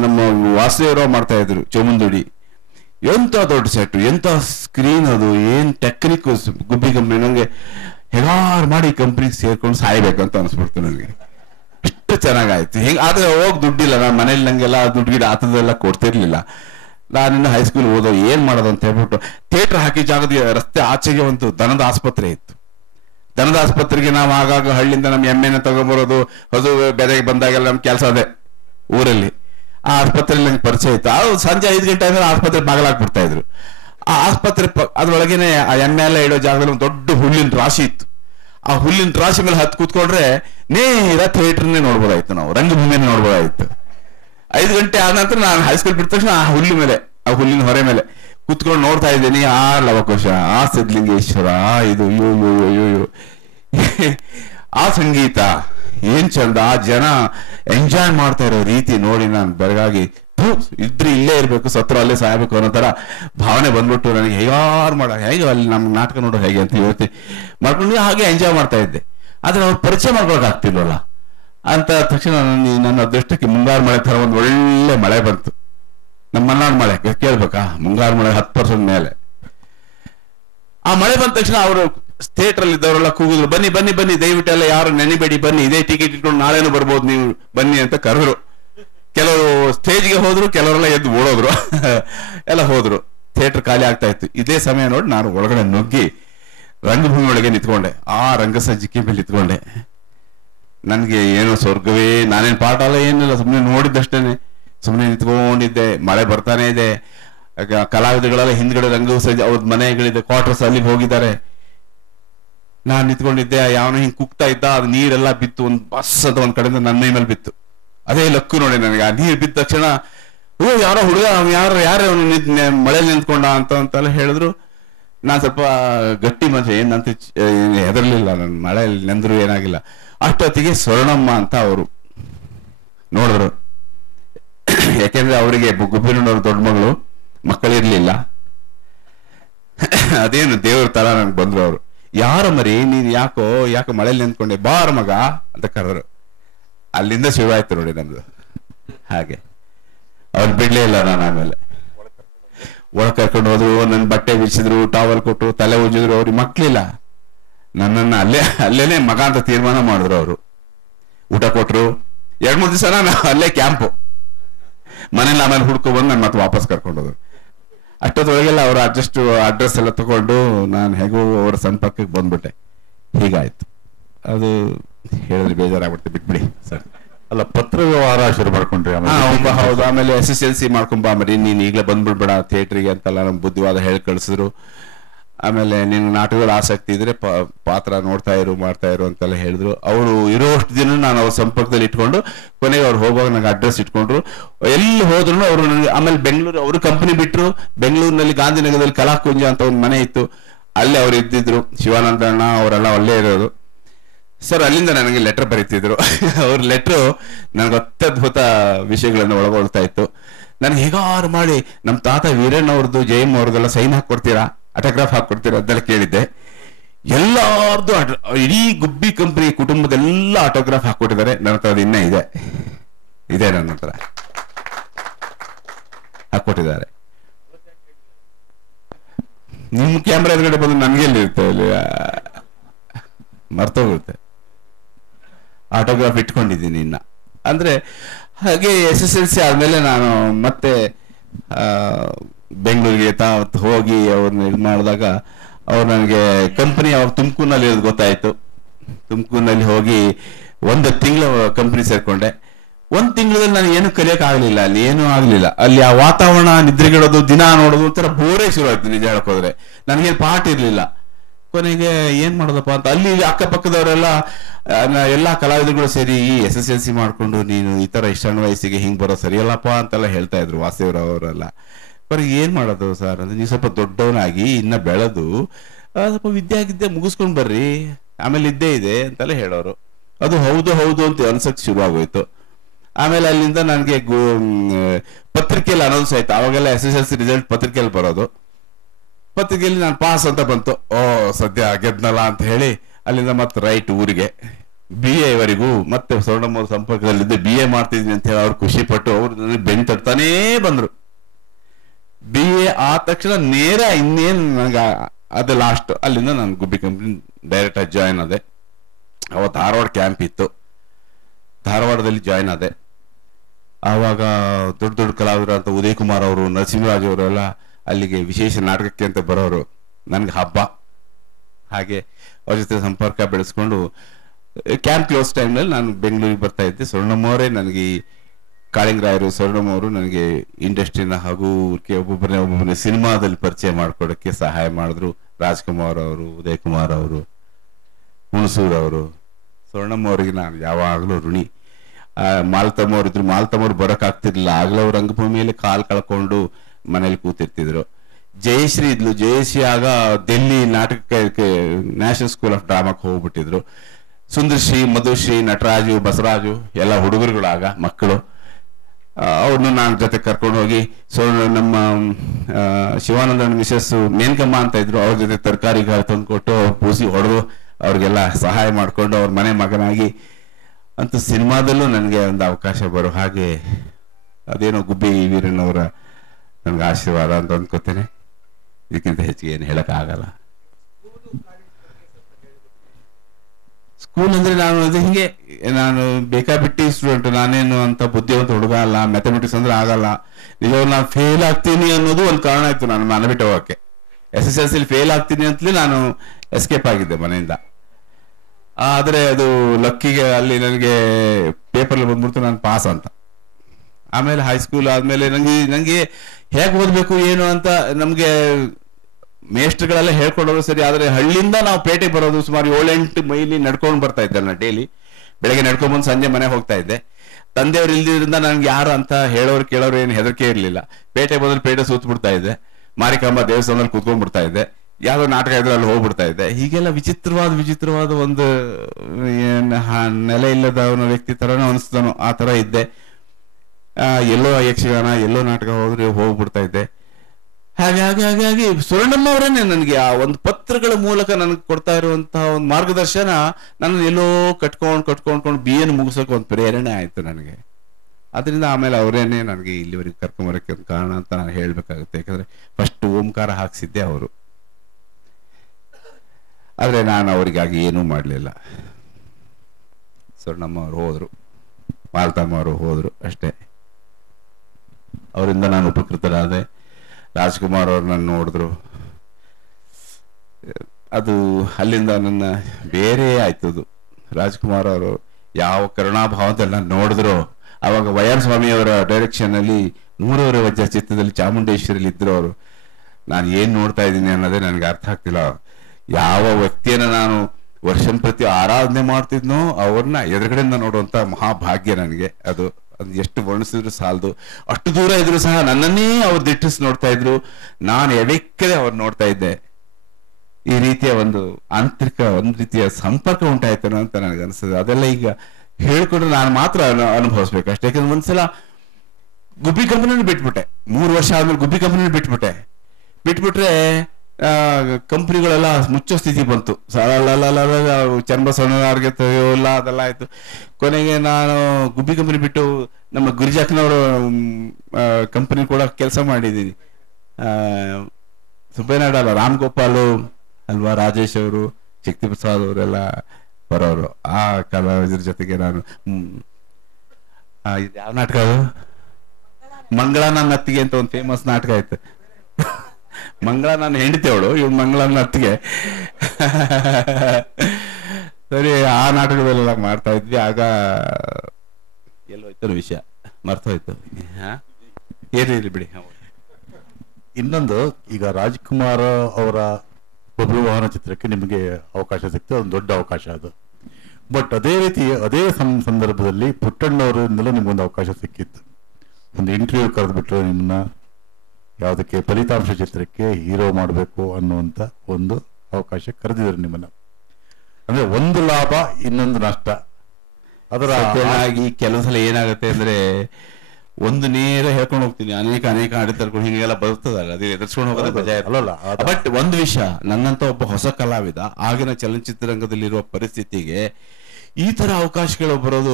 ನಮ್ಮ ವಾಸುದೇವರಾವ್ ಮಾಡ್ತಾ ಇದ್ರು ಚೋಮುಂದುಡಿ. ಎಂತ ದೊಡ್ಡ ಸೆಟ್, ಎಂತ ಸ್ಕ್ರೀನ್, ಅದು ಏನ್ ಟೆಕ್ನಿಕ್. ಗುಬ್ಬಿ ಕಂಪ್ನಿ ನಂಗೆ ಹೇಗಾರು ಮಾಡಿ ಕಂಪ್ನಿಗೆ ಸೇರ್ಕೊಂಡು ಸಾಯ್ಬೇಕಂತ ಅನ್ಸ್ಬಿಡ್ತು ನನಗೆ. ಇಷ್ಟು ಚೆನ್ನಾಗಾಯ್ತು. ಆದ್ರೆ ಹೋಗಿ ದುಡ್ಡಿಲ್ಲ, ನಾನು ಮನೇಲಿ ನಂಗೆಲ್ಲ ದುಡ್ಡು ಗಿಡ ಆತದೆಲ್ಲ ಕೊಡ್ತಿರ್ಲಿಲ್ಲ. ನಾನಿನ್ನು ಹೈಸ್ಕೂಲ್ ಓದೋ ಏನ್ ಮಾಡೋದು ಅಂತ ಹೇಳ್ಬಿಟ್ಟು ಥಿಯೇಟರ್ ಹಾಕಿ ಜಾಗದ ರಸ್ತೆ ಆಚೆಗೆ ಒಂದು ದನದ ಆಸ್ಪತ್ರೆ ಇತ್ತು. ದನದ ಆಸ್ಪತ್ರೆಗೆ ನಾವು ಆಗಾಗ ಹಳ್ಳಿಯಿಂದ ನಮ್ಮ ಎಮ್ಮೆನ ತಗೊಂಡ್ಬರೋದು, ಹೊಸ ಬೆದೆಗೆ ಬಂದಾಗೆಲ್ಲ ನಮ್ ಕೆಲಸ ಅದೇ ಊರಲ್ಲಿ. ಆ ಆಸ್ಪತ್ರೆಯಲ್ಲಿ ನಂಗೆ ಪರಿಚಯ ಇತ್ತು. ಅದು ಸಂಜೆ 5 ಗಂಟೆ ಆದ್ಮೇಲೆ ಆಸ್ಪತ್ರೆ ಬಾಗಲಾಕ್ಬಿಡ್ತಾ ಇದ್ರು. ಆ ಆಸ್ಪತ್ರೆ ಅದ್ರೊಳಗೇನೆ ಆ ಎಮ್ಮೆ ಎಲ್ಲ ಇಡೋ ಜಾಗದಲ್ಲಿ ಒಂದು ದೊಡ್ಡ ಹುಲ್ಲಿನ ರಾಶಿ ಇತ್ತು. ಆ ಹುಲ್ಲಿನ ರಾಶಿ ಮೇಲೆ ಹತ್ತು ಕೂತ್ಕೊಂಡ್ರೆ ನೇರ ಥಿಯೇಟರ್ನೇ ನೋಡ್ಬೋದಾಯ್ತು, ನಾವು ರಂಗಭೂಮಿಯನ್ನು ನೋಡ್ಬೋದಾಯ್ತು. 5 ಗಂಟೆ ಆದ ನಂತರ ನಾನು ಹೈಸ್ಕೂಲ್ ಬಿಟ್ಟ ತಕ್ಷಣ ಆ ಹುಲ್ಲು ಮೇಲೆ, ಆ ಹುಲ್ಲಿನ ಹೊರೆ ಮೇಲೆ ಕೂತ್ಕೊಂಡು ನೋಡ್ತಾ ಇದ್ದೀನಿ. ಆ ಲವಕುಶ, ಆ ಸಿದ್ಧಲಿಂಗೇಶ್ವರ, ಇದು ಅಯ್ಯೋ ಅಯ್ಯೋ ಅಯ್ಯೋ, ಆ ಸಂಗೀತ ಏನ್ ಚಂದ, ಆ ಜನ ಎಂಜಾಯ್ ಮಾಡ್ತಾ ಇರೋ ರೀತಿ ನೋಡಿ ನಾನು ಬೆರಗಾಗಿ ಇದ್ರೆ ಇಲ್ಲೇ ಇರ್ಬೇಕು, ಸತ್ರ ಅಲ್ಲೇ ಸಾಯ್ಬೇಕು ಅನ್ನೋ ತರ ಭಾವನೆ ಬಂದ್ಬಿಟ್ಟು ನನಗೆ ಹೇಗಾರು ಹೇಗೆ ಅಲ್ಲಿ ನಮ್ ನಾಟಕ ನೋಡೋ ಹೇಗೆ ಅಂತ ಯೋಚನೆ ಮಾಡ್ಕೊಂಡು ಹಾಗೆ ಎಂಜಾಯ್ ಮಾಡ್ತಾ ಇದ್ದೆ. ಆದ್ರೆ ಅವ್ರು ಪರಿಚಯ ಮಾಡ್ಕೊಳಕ್ ಆಗ್ತಿಲ್ವಲ್ಲ ಅಂತ ತಕ್ಷಣ ನನ್ನ ಅದೃಷ್ಟಕ್ಕೆ ಮುಂಗಾರು ಮಳೆ ತರ ಒಂದು ಒಳ್ಳೆ ಮಳೆ ಬಂತು. ನಮ್ಮ ಮಲ್ನಾಡು ಮಳೆ ಕೇಳ್ಬೇಕಾ, ಮುಂಗಾರು ಮಳೆ 10% ಮೇಲೆ. ಆ ಮಳೆ ಬಂದ ತಕ್ಷಣ ಅವರು ಥಿಯೇಟರ್ ಅಲ್ಲಿ ಇದ್ದವರೆಲ್ಲ ಕೂಗಿದ್ರು, ಬನ್ನಿ ಬನ್ನಿ ಬನ್ನಿ, ದಯವಿಟ್ಟು ಎಲ್ಲ ಯಾರು ನೆನಿಬೇಡಿ, ಬನ್ನಿ, ಇದೇ ಟಿಕೆಟ್ ಇಟ್ಕೊಂಡು ನಾಳೆನೂ ಬರ್ಬೋದು ನೀವು ಬನ್ನಿ ಅಂತ ಕರೆದ್ರು. ಕೆಲವರು ಸ್ಟೇಜ್ಗೆ ಹೋದ್ರು, ಕೆಲವರೆಲ್ಲ ಎದ್ದು ಓಡೋದ್ರು, ಎಲ್ಲ ಹೋದ್ರು. ಥಿಯೇಟರ್ ಖಾಲಿ ಆಗ್ತಾ ಇತ್ತು. ಇದೇ ಸಮಯ ನೋಡಿ ನಾನು ಒಳಗಡೆ ನುಗ್ಗಿ ರಂಗಭೂಮಿ ಒಳಗೆ ನಿಂತ್ಕೊಂಡೆ. ಆ ರಂಗಸಜ್ಜಿಕೆ ಮೇಲೆ ನಿಂತ್ಕೊಂಡೆ. ನನ್ಗೆ ಏನೋ ಸ್ವರ್ಗವೇ, ನಾನೇನ್ ಪಾಠ ಅಲ್ಲ ಏನಿಲ್ಲ, ಸುಮ್ಮನೆ ನೋಡಿದ್ದಷ್ಟೇನೆ, ಸುಮ್ಮನೆ ನಿಂತ್ಕೊಂಡಿದ್ದೆ. ಮಳೆ ಬರ್ತಾನೆ ಇದೆ. ಕಲಾವಿದಗಳೆಲ್ಲ ಹಿಂದ್ಗಡೆ ರಂಗಸಜ್ಜೆ ಅವ್ರ ಮನೆಗಳಿದೆ, ಕ್ವಾರ್ಟರ್ಸ್ ಅಲ್ಲಿಗೆ ಹೋಗಿದ್ದಾರೆ. ನಾನ್ ನಿಂತ್ಕೊಂಡಿದ್ದೆ. ಯಾವನೋ ಹಿಂಗ್ ಕುಗ್ತಾ ಇದ್ದ, ಅದು ನೀರೆಲ್ಲ ಬಿತ್ತು, ಒಂದ್ ಬಸ್ ಅಂತ ಒಂದ್ ಕಡೆಯಿಂದ ನನ್ನ ಮೈ ಮೇಲೆ ಬಿತ್ತು. ಅದೇ ಲಕ್ಕು ನೋಡಿ ನನಗೆ. ಆ ನೀರು ಬಿದ್ದ ತಕ್ಷಣ ಯಾರೋ ಹುಡುಗ ಯಾರು ಮಳೆಯಲ್ಲಿ ನಿಂತ್ಕೊಂಡ ಅಂತೆಲ್ಲ ಹೇಳಿದ್ರು. ನಾನ್ ಸ್ವಲ್ಪ ಗಟ್ಟಿ ಮನುಷ್ಯ, ಏನಂತ ಹೆದರ್ಲಿಲ್ಲ. ನಾನು ಮಳೆಯಲ್ಲಿ ನೆಂದ್ರು ಏನಾಗಿಲ್ಲ. ಅಷ್ಟೊತ್ತಿಗೆ ಸ್ವರ್ಣಮ್ಮ ಅಂತ ಅವರು ನೋಡಿದ್ರು. ಯಾಕೆಂದ್ರೆ ಅವರಿಗೆ ಗುಬ್ಬಿನವ್ರ ದೊಡ್ಡ ಮಗಳು, ಮಕ್ಕಳಿರ್ಲಿಲ್ಲ. ಅದೇನು ದೇವ್ರ ತರ ನನ್ಗೆ ಬಂದ್ರು ಅವರು. ಯಾರ ಮರಿ ನೀನ್ ಯಾಕೋ ಮಳೆಯಲ್ಲಿ ನಿಂತ್ಕೊಂಡೆ, ಬಾರ ಮಗ ಅಂತ ಕರೆದ್ರು. ಅಲ್ಲಿಂದ ಶುರುವಾಯ್ತು ನೋಡಿ ನಮ್ದು. ಹಾಗೆ ಅವ್ರು ಬಿಡ್ಲೇ ಇಲ್ಲ. ನಾನು ಆಮೇಲೆ ಒಳ ಕರ್ಕೊಂಡು ಹೋದ್ರು, ನನ್ ಬಟ್ಟೆ ಬಿಡಿಸಿದ್ರು, ಟಾವಲ್ ಕೊಟ್ರು, ತಲೆ ಉಜ್ಜಿದ್ರು. ಅವ್ರಿಗೆ ಮಕ್ಳಿಲ್ಲ. ನನ್ನನ್ನ ಅಲ್ಲೇನೆ ಮಗ ಅಂತ ತೀರ್ಮಾನ ಮಾಡಿದ್ರು ಅವರು. ಊಟ ಕೊಟ್ರು. 2-3 ದಿವಸ ನಾನು ಅಲ್ಲೇ ಕ್ಯಾಂಪು. ಮನೇಲಿ ಆಮೇಲೆ ಹುಡ್ಕೊಬಂದು ನಾನು ಮತ್ತೆ ವಾಪಸ್ ಕರ್ಕೊಂಡು ಹೋದ್ರು. ಅಷ್ಟೊತ್ತೊಳಗೆಲ್ಲ ಅವ್ರ ಅಡ್ರೆಸ್ ಎಲ್ಲ ತಗೊಂಡು ನಾನು ಹೇಗೋ ಅವರ ಸಂಪರ್ಕಕ್ಕೆ ಬಂದ್ಬಿಟ್ಟೆ. ಹೀಗಾಯ್ತು. ಅದು ಹೇಳಿದ್ರೆ ಬೇಜಾರಾಗ್ಬಿಡ್ತೆ, ಬಿಟ್ಬಿಡಿ ಸರ್. ಅಲ್ಲ, ಪತ್ರ ವ್ಯವಹಾರ ಶುರು ಮಾಡ್ಕೊಂಡ್ರಿ? ಹೌದು. ಆಮೇಲೆ SSLC ಮಾಡ್ಕೊಂಬ ಮರಿ, ನೀನ್ ಈಗಲೇ ಬಂದ್ಬಿಡ್ಬೇಡ ಥಿಯೇಟ್ರಿಗೆ ಅಂತೆಲ್ಲ ನಮ್ ಬುದ್ಧಿವಾದ ಹೇಳಿ ಕಳ್ಸಿದ್ರು. ಆಮೇಲೆ ನಿನ್ ನಾಟಕಗಳ ಆಸಕ್ತಿ ಇದ್ರೆ ಪಾತ್ರ ನೋಡ್ತಾ ಇರು, ಮಾಡ್ತಾ ಇರು ಅಂತೆಲ್ಲ ಹೇಳಿದ್ರು. ಅವರು ಇರೋಷ್ಟು ದಿನ ನಾನು ಅವ್ರ ಸಂಪರ್ಕದಲ್ಲಿ ಇಟ್ಕೊಂಡು, ಕೊನೆಗೆ ಅವ್ರು ಹೋಗುವಾಗ ನಂಗೆ ಅಡ್ರೆಸ್ ಇಟ್ಕೊಂಡ್ರು. ಎಲ್ಲಿ ಹೋದ್ರು ಅವರು ನನಗೆ. ಆಮೇಲೆ ಬೆಂಗಳೂರು, ಅವರು ಕಂಪನಿ ಬಿಟ್ರು. ಬೆಂಗಳೂರಿನಲ್ಲಿ ಗಾಂಧಿನಗರದಲ್ಲಿ ಕಲಾಕುಂಜ ಅಂತ ಒಂದು ಮನೆ ಇತ್ತು, ಅಲ್ಲೇ ಅವ್ರು ಇದ್ದಿದ್ರು. ಶಿವಾನಂದ ಅಣ್ಣ ಅವರೆಲ್ಲ ಅಲ್ಲೇ ಇರೋದು. ಸರ್ ಅಲ್ಲಿಂದ ನನಗೆ ಲೆಟರ್ ಬರೀತಿದ್ರು. ಅವ್ರ ಲೆಟ್ರು ನನಗೆ ಅತ್ಯದ್ಭುತ ವಿಷಯಗಳನ್ನು ಒಳಗೊಳ್ತಾ ಇತ್ತು. ನನ್ಗೆ ಹೇಗಾರು ಮಾಡಿ ನಮ್ಮ ತಾತ ವೀರಣ್ಣ ಅವ್ರದ್ದು, ಜಯಮ್ಮ ಅವ್ರದ್ದೆಲ್ಲ ಸೈನ್ ಹಾಕೊಡ್ತೀರಾ, ಆಟೋಗ್ರಾಫ್ ಹಾಕೊಡ್ತೀರಾ ಅದೆಲ್ಲ ಕೇಳಿದ್ದೆ. ಎಲ್ಲಾರ್ದು ಇಡೀ ಗುಬ್ಬಿ ಕಂಪನಿ ಕುಟುಂಬದೆಲ್ಲ ಆಟೋಗ್ರಾಫ್ ಹಾಕೊಟ್ಟಿದ್ದಾರೆ. ನನ್ನ ಹತ್ರ ಅದು ಇನ್ನೂ ಇದೆ ನನ್ನ ಹತ್ರ ಹಾಕೊಟ್ಟಿದ್ದಾರೆ. ನಿಮ್ ಕ್ಯಾಮ್ರಾ ಎದುರುಗಡೆ ಬಂದು ನನ್ಗೆ ಎಲ್ಲಿರುತ್ತೆ, ಮರ್ತೋಗುತ್ತೆ. ಆಟೋಗ್ರಾಫ್ ಇಟ್ಕೊಂಡಿದ್ದೀನಿ ಇನ್ನ. ಅಂದ್ರೆ ಹಾಗೆ SSLC ಆದ್ಮೇಲೆ ನಾನು ಮತ್ತೆ ಬೆಂಗಳೂರಿಗೆ ಹೋಗಿ ಅವ್ರನ್ನ ಇದು ಮಾಡಿದಾಗ ಅವ್ರು ನನಗೆ ಕಂಪನಿ ಅವ್ರು ತುಮಕೂರಿನಲ್ಲಿ ಇರೋದು ಗೊತ್ತಾಯ್ತು. ತುಮಕೂರಿನಲ್ಲಿ ಹೋಗಿ 1 ತಿಂಗಳು ಕಂಪನಿ ಸೇರ್ಕೊಂಡೆ. ಒಂದ್ ತಿಂಗಳಲ್ಲಿ ನಾನು ಏನು ಕಲಿಯಕ್ ಆಗ್ಲಿಲ್ಲ, ಅಲ್ಲಿ ಏನೂ ಆಗ್ಲಿಲ್ಲ. ಅಲ್ಲಿ ಆ ವಾತಾವರಣ, ನಿದ್ರೆಗಿಡೋದು, ದಿನ ನೋಡೋದು ಒಂಥರ ಬೋರೇ ಶುರು ಆಯ್ತು ನಿಜ ಹೇಳಕ್ ಹೋದ್ರೆ. ನನಗೇನು ಪಾಠ ಇರ್ಲಿಲ್ಲ. ಕೊನೆಗೆ ಏನ್ ಮಾಡೋದಪ್ಪ ಅಂತ ಅಲ್ಲಿ ಅಕ್ಕಪಕ್ಕದವರೆಲ್ಲ ಎಲ್ಲಾ ಕಲಾವಿದರುಗಳು ಸೇರಿ ಈ SSLC ಮಾಡ್ಕೊಂಡು ನೀನು ಈ ತರ ಇಷ್ಟಣ್ಣ ವಯಸ್ಸಿಗೆ ಹಿಂಗ್ ಬರೋ ಸರಿಯಲ್ಲಪ್ಪ ಅಂತೆಲ್ಲ ಹೇಳ್ತಾ ಇದ್ರು ವಾಸಿಯವರವರೆಲ್ಲ. ಬರೀ ಏನ್ ಮಾಡೋದು ಸರ್ ಅಂದ್ರೆ, ನೀವು ಸ್ವಲ್ಪ ದೊಡ್ಡವನಾಗಿ ಇನ್ನ ಬೆಳೆದು ಸ್ವಲ್ಪ ವಿದ್ಯೆ ಮುಗಿಸ್ಕೊಂಡ್ ಬರ್ರಿ, ಆಮೇಲೆ ಇದ್ದೇ ಇದೆ ಅಂತೆಲ್ಲ ಹೇಳೋರು. ಅದು ಹೌದು ಹೌದು ಅಂತ ಅನ್ಸಕ್ ಶುರು ಆಗೋಯ್ತು. ಆಮೇಲೆ ಅಲ್ಲಿಂದ ನನಗೆ ಪತ್ರಿಕೆಯಲ್ಲಿ ಅನೌನ್ಸ್ ಆಯ್ತು. ಅವಾಗೆಲ್ಲ SSLC ರಿಸಲ್ಟ್ ಪತ್ರಿಕೆಯಲ್ಲಿ ಬರೋದು. ಪತ್ರಿಕೆಯಲ್ಲಿ ನಾನು ಪಾಸ್ ಅಂತ ಬಂತು. ಓ ಸದ್ಯ ಗೆದ್ನಲ್ಲ ಅಂತ ಹೇಳಿ ಅಲ್ಲಿಂದ ಮತ್ತೆ ರೈಟ್ ಊರಿಗೆ BA ವರೆಗೂ ಮತ್ತೆ ಸ್ವರ್ಣಮ್ಮ ಸಂಪರ್ಕದಲ್ಲಿದ್ದೆ. BA ಮಾಡ್ತಿದ್ದೀನಿ ಅಂತ ಹೇಳಿ ಅವ್ರು ಖುಷಿ ಪಟ್ಟು ಅವ್ರು ನನಗೆ ಬೆನ್ನು ತಟ್ತಾನೇ ಬಂದ್ರು. BA ಆದ ತಕ್ಷಣ ನೇರ ಇನ್ನೇನು ನನಗೆ ಅದು ಲಾಸ್ಟ್. ಅಲ್ಲಿಂದ ನಾನು ಗುಬ್ಬಿ ಕಂಪ್ನಿ ಡೈರೆಕ್ಟ್ ಆಗಿ ಜಾಯ್ನ್ ಆದೆ. ಅವತ್ತು ಧಾರವಾಡ ಕ್ಯಾಂಪ್ ಇತ್ತು, ಧಾರವಾಡದಲ್ಲಿ ಜಾಯ್ನ್ ಆದೆ. ಆವಾಗ ದೊಡ್ಡ ದೊಡ್ಡ ಕಲಾವಿದರು ಅಂತ ಉದಯ್ ಕುಮಾರ್ ಅವರು, ನರಸಿಂಹರಾಜ್ ಅವರೆಲ್ಲ ಅಲ್ಲಿಗೆ ವಿಶೇಷ ನಾಟಕಕ್ಕೆ ಅಂತ ಬರೋರು. ನನ್ಗೆ ಹಬ್ಬ. ಹಾಗೆ ಅವ್ರ ಜೊತೆ ಸಂಪರ್ಕ ಬೆಳೆಸ್ಕೊಂಡು ಕ್ಯಾಂಪ್ ಕ್ಲೋಸ್ ಟೈಮ್ನಲ್ಲಿ ನಾನು ಬೆಂಗಳೂರಿಗೆ ಬರ್ತಾ ಇದ್ದೆ. ಸ್ವರ್ಣಮ್ಮವರೇ ನನಗೆ, ಕಾಳಿಂಗರಾಯರು, ಸ್ವರ್ಣಮ್ಮವರು ನನಗೆ ಇಂಡಸ್ಟ್ರಿನ ಹಾಗೂ ಒಬ್ಬೊಬ್ಬರೇ ಸಿನಿಮಾದಲ್ಲಿ ಪರಿಚಯ ಮಾಡ್ಕೊಡಕ್ಕೆ ಸಹಾಯ ಮಾಡಿದ್ರು. ರಾಜ್ಕುಮಾರ್ ಅವರು, ಉದಯ್ ಕುಮಾರ್ ಅವರು, ಹುಣಸೂರ್ ಅವರು. ಸ್ವರ್ಣಮ್ಮವರಿಗೆ ನಾನು ಯಾವಾಗಲೂ ಋಣಿ. ಮಾಲ್ತಮ್ಮವ್ರು ಇದ್ರು, ಮಾಲ್ತಮ್ಮವ್ರು ಬರೋಕ್ ಆಗ್ತಿರ್ಲಿಲ್ಲ. ಆಗ್ಲೂ ಅವ್ರು ರಂಗಭೂಮಿಯಲ್ಲಿ ಕಾಲ್ ಕಳ್ಕೊಂಡು ಮನೇಲಿ ಕೂತಿರ್ತಿದ್ರು. ಜಯಶ್ರೀ ಇದ್ಲು. ಜಯಶ್ರೀ ಆಗ ಡೆಲ್ಲಿ ನಾಟಕಕ್ಕೆ ನ್ಯಾಷನಲ್ ಸ್ಕೂಲ್ ಆಫ್ ಡ್ರಾಮಾಕ್ಕೆ ಹೋಗ್ಬಿಟ್ಟಿದ್ರು. ಸುಂದರ್ಶ್ರೀ, ಮಧುಶ್ರೀ, ನಟರಾಜು, ಬಸವರಾಜು ಎಲ್ಲ ಹುಡುಗರುಗಳು ಆಗ ಮಕ್ಕಳು. ಅವ್ರನ್ನ ನಾನು ಜೊತೆ ಕರ್ಕೊಂಡು ಹೋಗಿ ನಮ್ಮ ಶಿವಾನಂದನ ಮಿಸಸ್ ಮೇನ್ಕಮ್ಮ ಅಂತ ಇದ್ರು, ಅವ್ರ ಜೊತೆ ತರಕಾರಿ ತಂದು ಕೊಟ್ಟು ಪೂಸಿ ಹೊಡೆದು ಅವ್ರಿಗೆಲ್ಲ ಸಹಾಯ ಮಾಡ್ಕೊಂಡು ಅವ್ರ ಮನೆ ಮಗನಾಗಿ ಅಂತೂ ಸಿನಿಮಾದಲ್ಲೂ ನನಗೆ ಒಂದು ಅವಕಾಶ ಬರೋ ಹಾಗೆ ಅದೇನೋ ಗುಬ್ಬಿ ವೀರಣ್ಣವರ ನನ್ಗೆ ಆಶೀರ್ವಾದ ಅಂತ ಅಂದ್ಕೋತೇನೆ. ಇದಕ್ಕಿಂತ ಹೆಚ್ಚಿಗೆ ಏನು ಹೇಳಕ್ ಆಗಲ್ಲ. ಸ್ಕೂಲ್ ಅಂದ್ರೆ ನಾನು ಅದು ಹಿಂಗೆ, ನಾನು ಬೇಕಾಬಿಟ್ಟಿ ಸ್ಟೂಡೆಂಟ್, ನಾನೇನು ಅಂತ ಬುದ್ಧಿವಂತ ಹುಡುಗ ಅಲ್ಲ. ಮ್ಯಾಥಮೆಟಿಕ್ಸ್ ಅಂದ್ರೆ ಆಗಲ್ಲ. ನಿಜವಾಗ ನಾನು ಫೇಲ್ ಆಗ್ತೀನಿ ಅನ್ನೋದು ಒಂದು ಕಾರಣ ಆಯ್ತು ನಾನು ಮನೆ ಬಿಟ್ಟು ಹೋಗಕ್ಕೆ. SSLC ಫೇಲ್ ಆಗ್ತೀನಿ ಅಂತಲೇ ನಾನು ಎಸ್ಕೇಪ್ ಆಗಿದ್ದೆ ಮನೆಯಿಂದ. ಆದ್ರೆ ಅದು ಲಕ್ಕಿಗೆ ಅಲ್ಲಿ ನನಗೆ ಪೇಪರ್ ಬಂದ್ಬಿಡ್ತು ನಾನು ಪಾಸ್ ಅಂತ. ಆಮೇಲೆ ಹೈಸ್ಕೂಲ್ ಆದ್ಮೇಲೆ ನಂಗೆ ಹೇಗೆ ಓದ್ಬೇಕು ಏನು ಅಂತ ನಮ್ಗೆ ಮೇಸ್ಟ್ರುಗಳೆಲ್ಲ ಹೇಳ್ಕೊಡೋರು ಸರಿ. ಆದ್ರೆ ಹಳ್ಳಿಯಿಂದ ನಾವು ಪೇಟೆಗೆ ಬರೋದು ಸುಮಾರು 7-8 ಮೈಲಿ ನಡ್ಕೊಂಡು ಬರ್ತಾ ಇದ್ದೆ ನಾನು ಡೈಲಿ. ಬೆಳಗ್ಗೆ ನಡ್ಕೊಂಡ್ ಬಂದು ಸಂಜೆ ಮನೆಗೆ ಹೋಗ್ತಾ ಇದ್ದೆ. ತಂದೆಯವ್ರು ಇಲ್ದಿದ್ರಿಂದ ನನ್ಗೆ ಯಾರು ಅಂತ ಹೇಳೋರು ಕೇಳೋರು ಏನು ಹೆದರಿಕೆ ಇರ್ಲಿಲ್ಲ. ಪೇಟೆ ಬಂದ್ರೆ ಪೇಟೆ ಸೂತ್ ಬಿಡ್ತಾ ಇದ್ದೆ. ಮಾರಿಕಾಂಬ ದೇವಸ್ಥಾನದಲ್ಲಿ ಕೂತ್ಕೊಂಡ್ಬಿಡ್ತಾ ಇದ್ದೆ. ಯಾವ್ದೋ ನಾಟಕ ಇದ್ರೆ ಅಲ್ಲಿ ಹೋಗ್ಬಿಡ್ತಾ ಇದ್ದೆ. ಹೀಗೆಲ್ಲ ವಿಚಿತ್ರವಾದ ಒಂದು ನೆಲೆ ಇಲ್ಲದ ಅವನ ವ್ಯಕ್ತಿ ತರನೋ ಅನಿಸ್ತಾನೋ ಆ ತರ ಇದ್ದೆ. ಎಲ್ಲೋ ಯಕ್ಷಗಾನ, ಎಲ್ಲೋ ನಾಟಕ ಹೋದ್ರೆ ಹೋಗ್ಬಿಡ್ತಾ ಇದ್ದೆ. ಹಾಗಾಗಿ ಸ್ವರ್ಣಮ್ಮ ಅವರೇನೆ ನನಗೆ ಆ ಒಂದು ಪತ್ರಗಳ ಮೂಲಕ ನನಗೆ ಕೊಡ್ತಾ ಇರುವಂತಹ ಒಂದು ಮಾರ್ಗದರ್ಶನ ನನ್ನ ಎಲ್ಲೋ ಕಟ್ಕೊಂಡು BA ಮುಗಿಸೋಕೆ ಒಂದು ಪ್ರೇರಣೆ ಆಯ್ತು ನನಗೆ. ಅದರಿಂದ ಆಮೇಲೆ ಅವರೇನೆ ನನಗೆ ಇಲ್ಲಿವರೆಗೆ ಕರ್ಕೊಂಬರಕ್ಕೆ ಒಂದು ಕಾರಣ ಅಂತ ನಾನು ಹೇಳ್ಬೇಕಾಗುತ್ತೆ. ಯಾಕಂದ್ರೆ ಫಸ್ಟ್ ಓಂಕಾರ ಹಾಕ್ಸಿದ್ದೆ ಅವರು. ಆದ್ರೆ ನಾನು ಅವರಿಗಾಗಿ ಏನೂ ಮಾಡಲಿಲ್ಲ. ಸ್ವರ್ಣಮ್ಮ ಅವರು ಹೋದ್ರು, ಮಾಲ್ತಮ್ಮ ಅವರು ಹೋದ್ರು ಅಷ್ಟೇ. ಅವರಿಂದ ನಾನು ಉಪಕೃತರಾದೆ. ರಾಜ್ಕುಮಾರ್ ಅವ್ರು ನನ್ನ ನೋಡಿದ್ರು. ಅದು ಅಲ್ಲಿಂದ ನನ್ನ ಬೇರೆ ಆಯ್ತದು. ರಾಜ್ಕುಮಾರ್ ಅವರು ಯಾವ ಕರುಣಾಭಾವದಲ್ಲಿ ನಾನು ನೋಡಿದ್ರು. ಅವಾಗ ವೈಆರ್ ಸ್ವಾಮಿಯವರ ಡೈರೆಕ್ಷನ್ ಅಲ್ಲಿ 100 ವಜ್ರ ಚಿತ್ರದಲ್ಲಿ ಚಾಮುಂಡೇಶ್ವರಿಲಿ ಇದ್ರು ಅವರು. ನಾನು ಏನ್ ನೋಡ್ತಾ ಇದ್ದೀನಿ ಅನ್ನೋದೇ ನನಗೆ ಅರ್ಥ ಆಗ್ತಿಲ್ಲ. ಯಾವ ವ್ಯಕ್ತಿಯನ್ನ ನಾನು ವರ್ಷನ್ ಪ್ರತಿ ಆರಾಧನೆ ಮಾಡ್ತಿದ್ನೋ ಅವ್ರನ್ನ ಎದುರುಗಡೆಯಿಂದ ನೋಡುವಂತ ಮಹಾಭಾಗ್ಯ ನನಗೆ. ಅದು ಎಷ್ಟು ವರ್ಣಿಸಿದ್ರು ಸಾಲದು. ಅಷ್ಟು ದೂರ ಇದ್ರು ಸಹ ನನ್ನನ್ನೇ ಅವ್ರು ದಿಟ್ಟಿಸಿ ನೋಡ್ತಾ ಇದ್ರು. ನಾನು ಎವೆಕ್ಕದೆ ಅವ್ರು ನೋಡ್ತಾ ಇದ್ದೆ. ಈ ರೀತಿಯ ಒಂದು ಆಂತರಿಕ ಒಂದು ರೀತಿಯ ಸಂಪರ್ಕ ಉಂಟಾಯ್ತನೋ ಅಂತ ನನಗೆ ಅನಿಸ್ತದೆ. ಅದೆಲ್ಲ ಈಗ ಹೇಳ್ಕೊಂಡ್ರೆ ನಾನು ಮಾತ್ರ ಅನುಭವಿಸ್ಬೇಕು ಅಷ್ಟೇ. ಯಾಕಂದ್ರೆ ಒಂದ್ಸಲ ಗುಬ್ಬಿ ಕಂಪನಿನ ಬಿಟ್ಬಿಟ್ಟೆ. 3 ವರ್ಷ ಆದ್ಮೇಲೆ ಗುಬ್ಬಿ ಕಂಪನಿನ ಬಿಟ್ಬಿಟ್ರೆ ಕಂಪನಿಗಳೆಲ್ಲ ಮುಚ್ಚೋ ಸ್ಥಿತಿ ಬಂತು. ಚನ್ನಬಸವಣ್ಣವ್ರಿಗೆ ಇಲ್ಲ ಅದೆಲ್ಲ ಆಯ್ತು. ಕೊನೆಗೆ ನಾನು ಗುಬ್ಬಿ ಕಂಪನಿ ಬಿಟ್ಟು ನಮ್ಮ ಗುರಿಜಾಕ್ನವರು ಕಂಪನಿ ಕೂಡ ಕೆಲಸ ಮಾಡಿದ್ದೀನಿ. ಸುಬ್ಬಯ್ಯನಾಯ್ಡು ಅಲ್ಲ, ರಾಮ್ ಗೋಪಾಲು ಅಲ್ವಾ, ರಾಜೇಶ್ ಅವರು, ಶಕ್ತಿ ಪ್ರಸಾದ್ ಅವರೆಲ್ಲ ಬರೋರು. ಆ ಕಲಾವಿದರ ಜೊತೆಗೆ ನಾನು ಇದು ಯಾವ ನಾಟಕ ಅದು, ಮಂಗಳ ನನ್ನ ಅತ್ತಿಗೆ ಅಂತ ಒಂದು ಫೇಮಸ್ ನಾಟಕ ಆಯ್ತು. ಮಂಗಳ ನನ್ನ ಹೆಂಡತಿ ಅವಳು, ಇವ್ಳು ಮಂಗಳ ನನ್ನ ಅತ್ತಿಗೆ. ಸರಿ, ಆ ನಾಟಕದಲ್ಲೆಲ್ಲ ಮಾಡ್ತಾ ಇದ್ವಿ. ಆಗ ಎಲ್ಲೋಯ್ತು ವಿಷಯ ಮರ್ತೋಯ್ತು. ಏನಿರಲಿ ಬಿಡಿ. ಇನ್ನೊಂದು, ಈಗ ರಾಜ್ಕುಮಾರ್ ಅವರ ಬಬ್ಲು ವಾಹನ ಚಿತ್ರಕ್ಕೆ ನಿಮಗೆ ಅವಕಾಶ ಸಿಕ್ತು, ಒಂದು ದೊಡ್ಡ ಅವಕಾಶ ಅದು. ಬಟ್ ಅದೇ ರೀತಿ ಅದೇ ಸಂದರ್ಭದಲ್ಲಿ ಪುಟ್ಟಣ್ಣವರಿಂದಲೂ ನಿಮ್ಗೊಂದು ಅವಕಾಶ ಸಿಕ್ಕಿತ್ತು. ಒಂದು ಇಂಟರ್ವ್ಯೂ ಕರೆದ್ಬಿಟ್ರು ನಿಮ್ಮನ್ನ, ಯಾವುದಕ್ಕೆ ಫಲಿತಾಂಶ ಚಿತ್ರಕ್ಕೆ ಹೀರೋ ಮಾಡಬೇಕು ಅನ್ನುವಂಥ ಒಂದು ಅವಕಾಶ ಕರೆದಿದ್ರು ನಿಮ್ಮನ್ನ. ಅಂದ್ರೆ ಒಂದು ಲಾಭ ಇನ್ನೊಂದು ನಷ್ಟ. ಅದರ ಈ ಕೆಲವು ಸಲ ಏನಾಗುತ್ತೆ ಅಂದ್ರೆ ಒಂದು ನೇರ ಹೇಳ್ಕೊಂಡು ಹೋಗ್ತೀನಿ, ಅನೇಕ ಆಡಳಿತಗಳು ಹೀಗೆಲ್ಲ ಬರ್ತದಲ್ಲ, ಅದು ಎದುರಿಸ್ಕೊಂಡು ಹೋಗೋದೇ ಮಜಾ ಇರಲ್ಲ. ಬಟ್ ಒಂದು ವಿಷಯ, ನನ್ನಂತ ಒಬ್ಬ ಹೊಸ ಕಲಾವಿದ ಆಗಿನ ಚಲನಚಿತ್ರರಂಗದಲ್ಲಿರುವ ಪರಿಸ್ಥಿತಿಗೆ ಈ ತರ ಅವಕಾಶಗಳು ಬರೋದು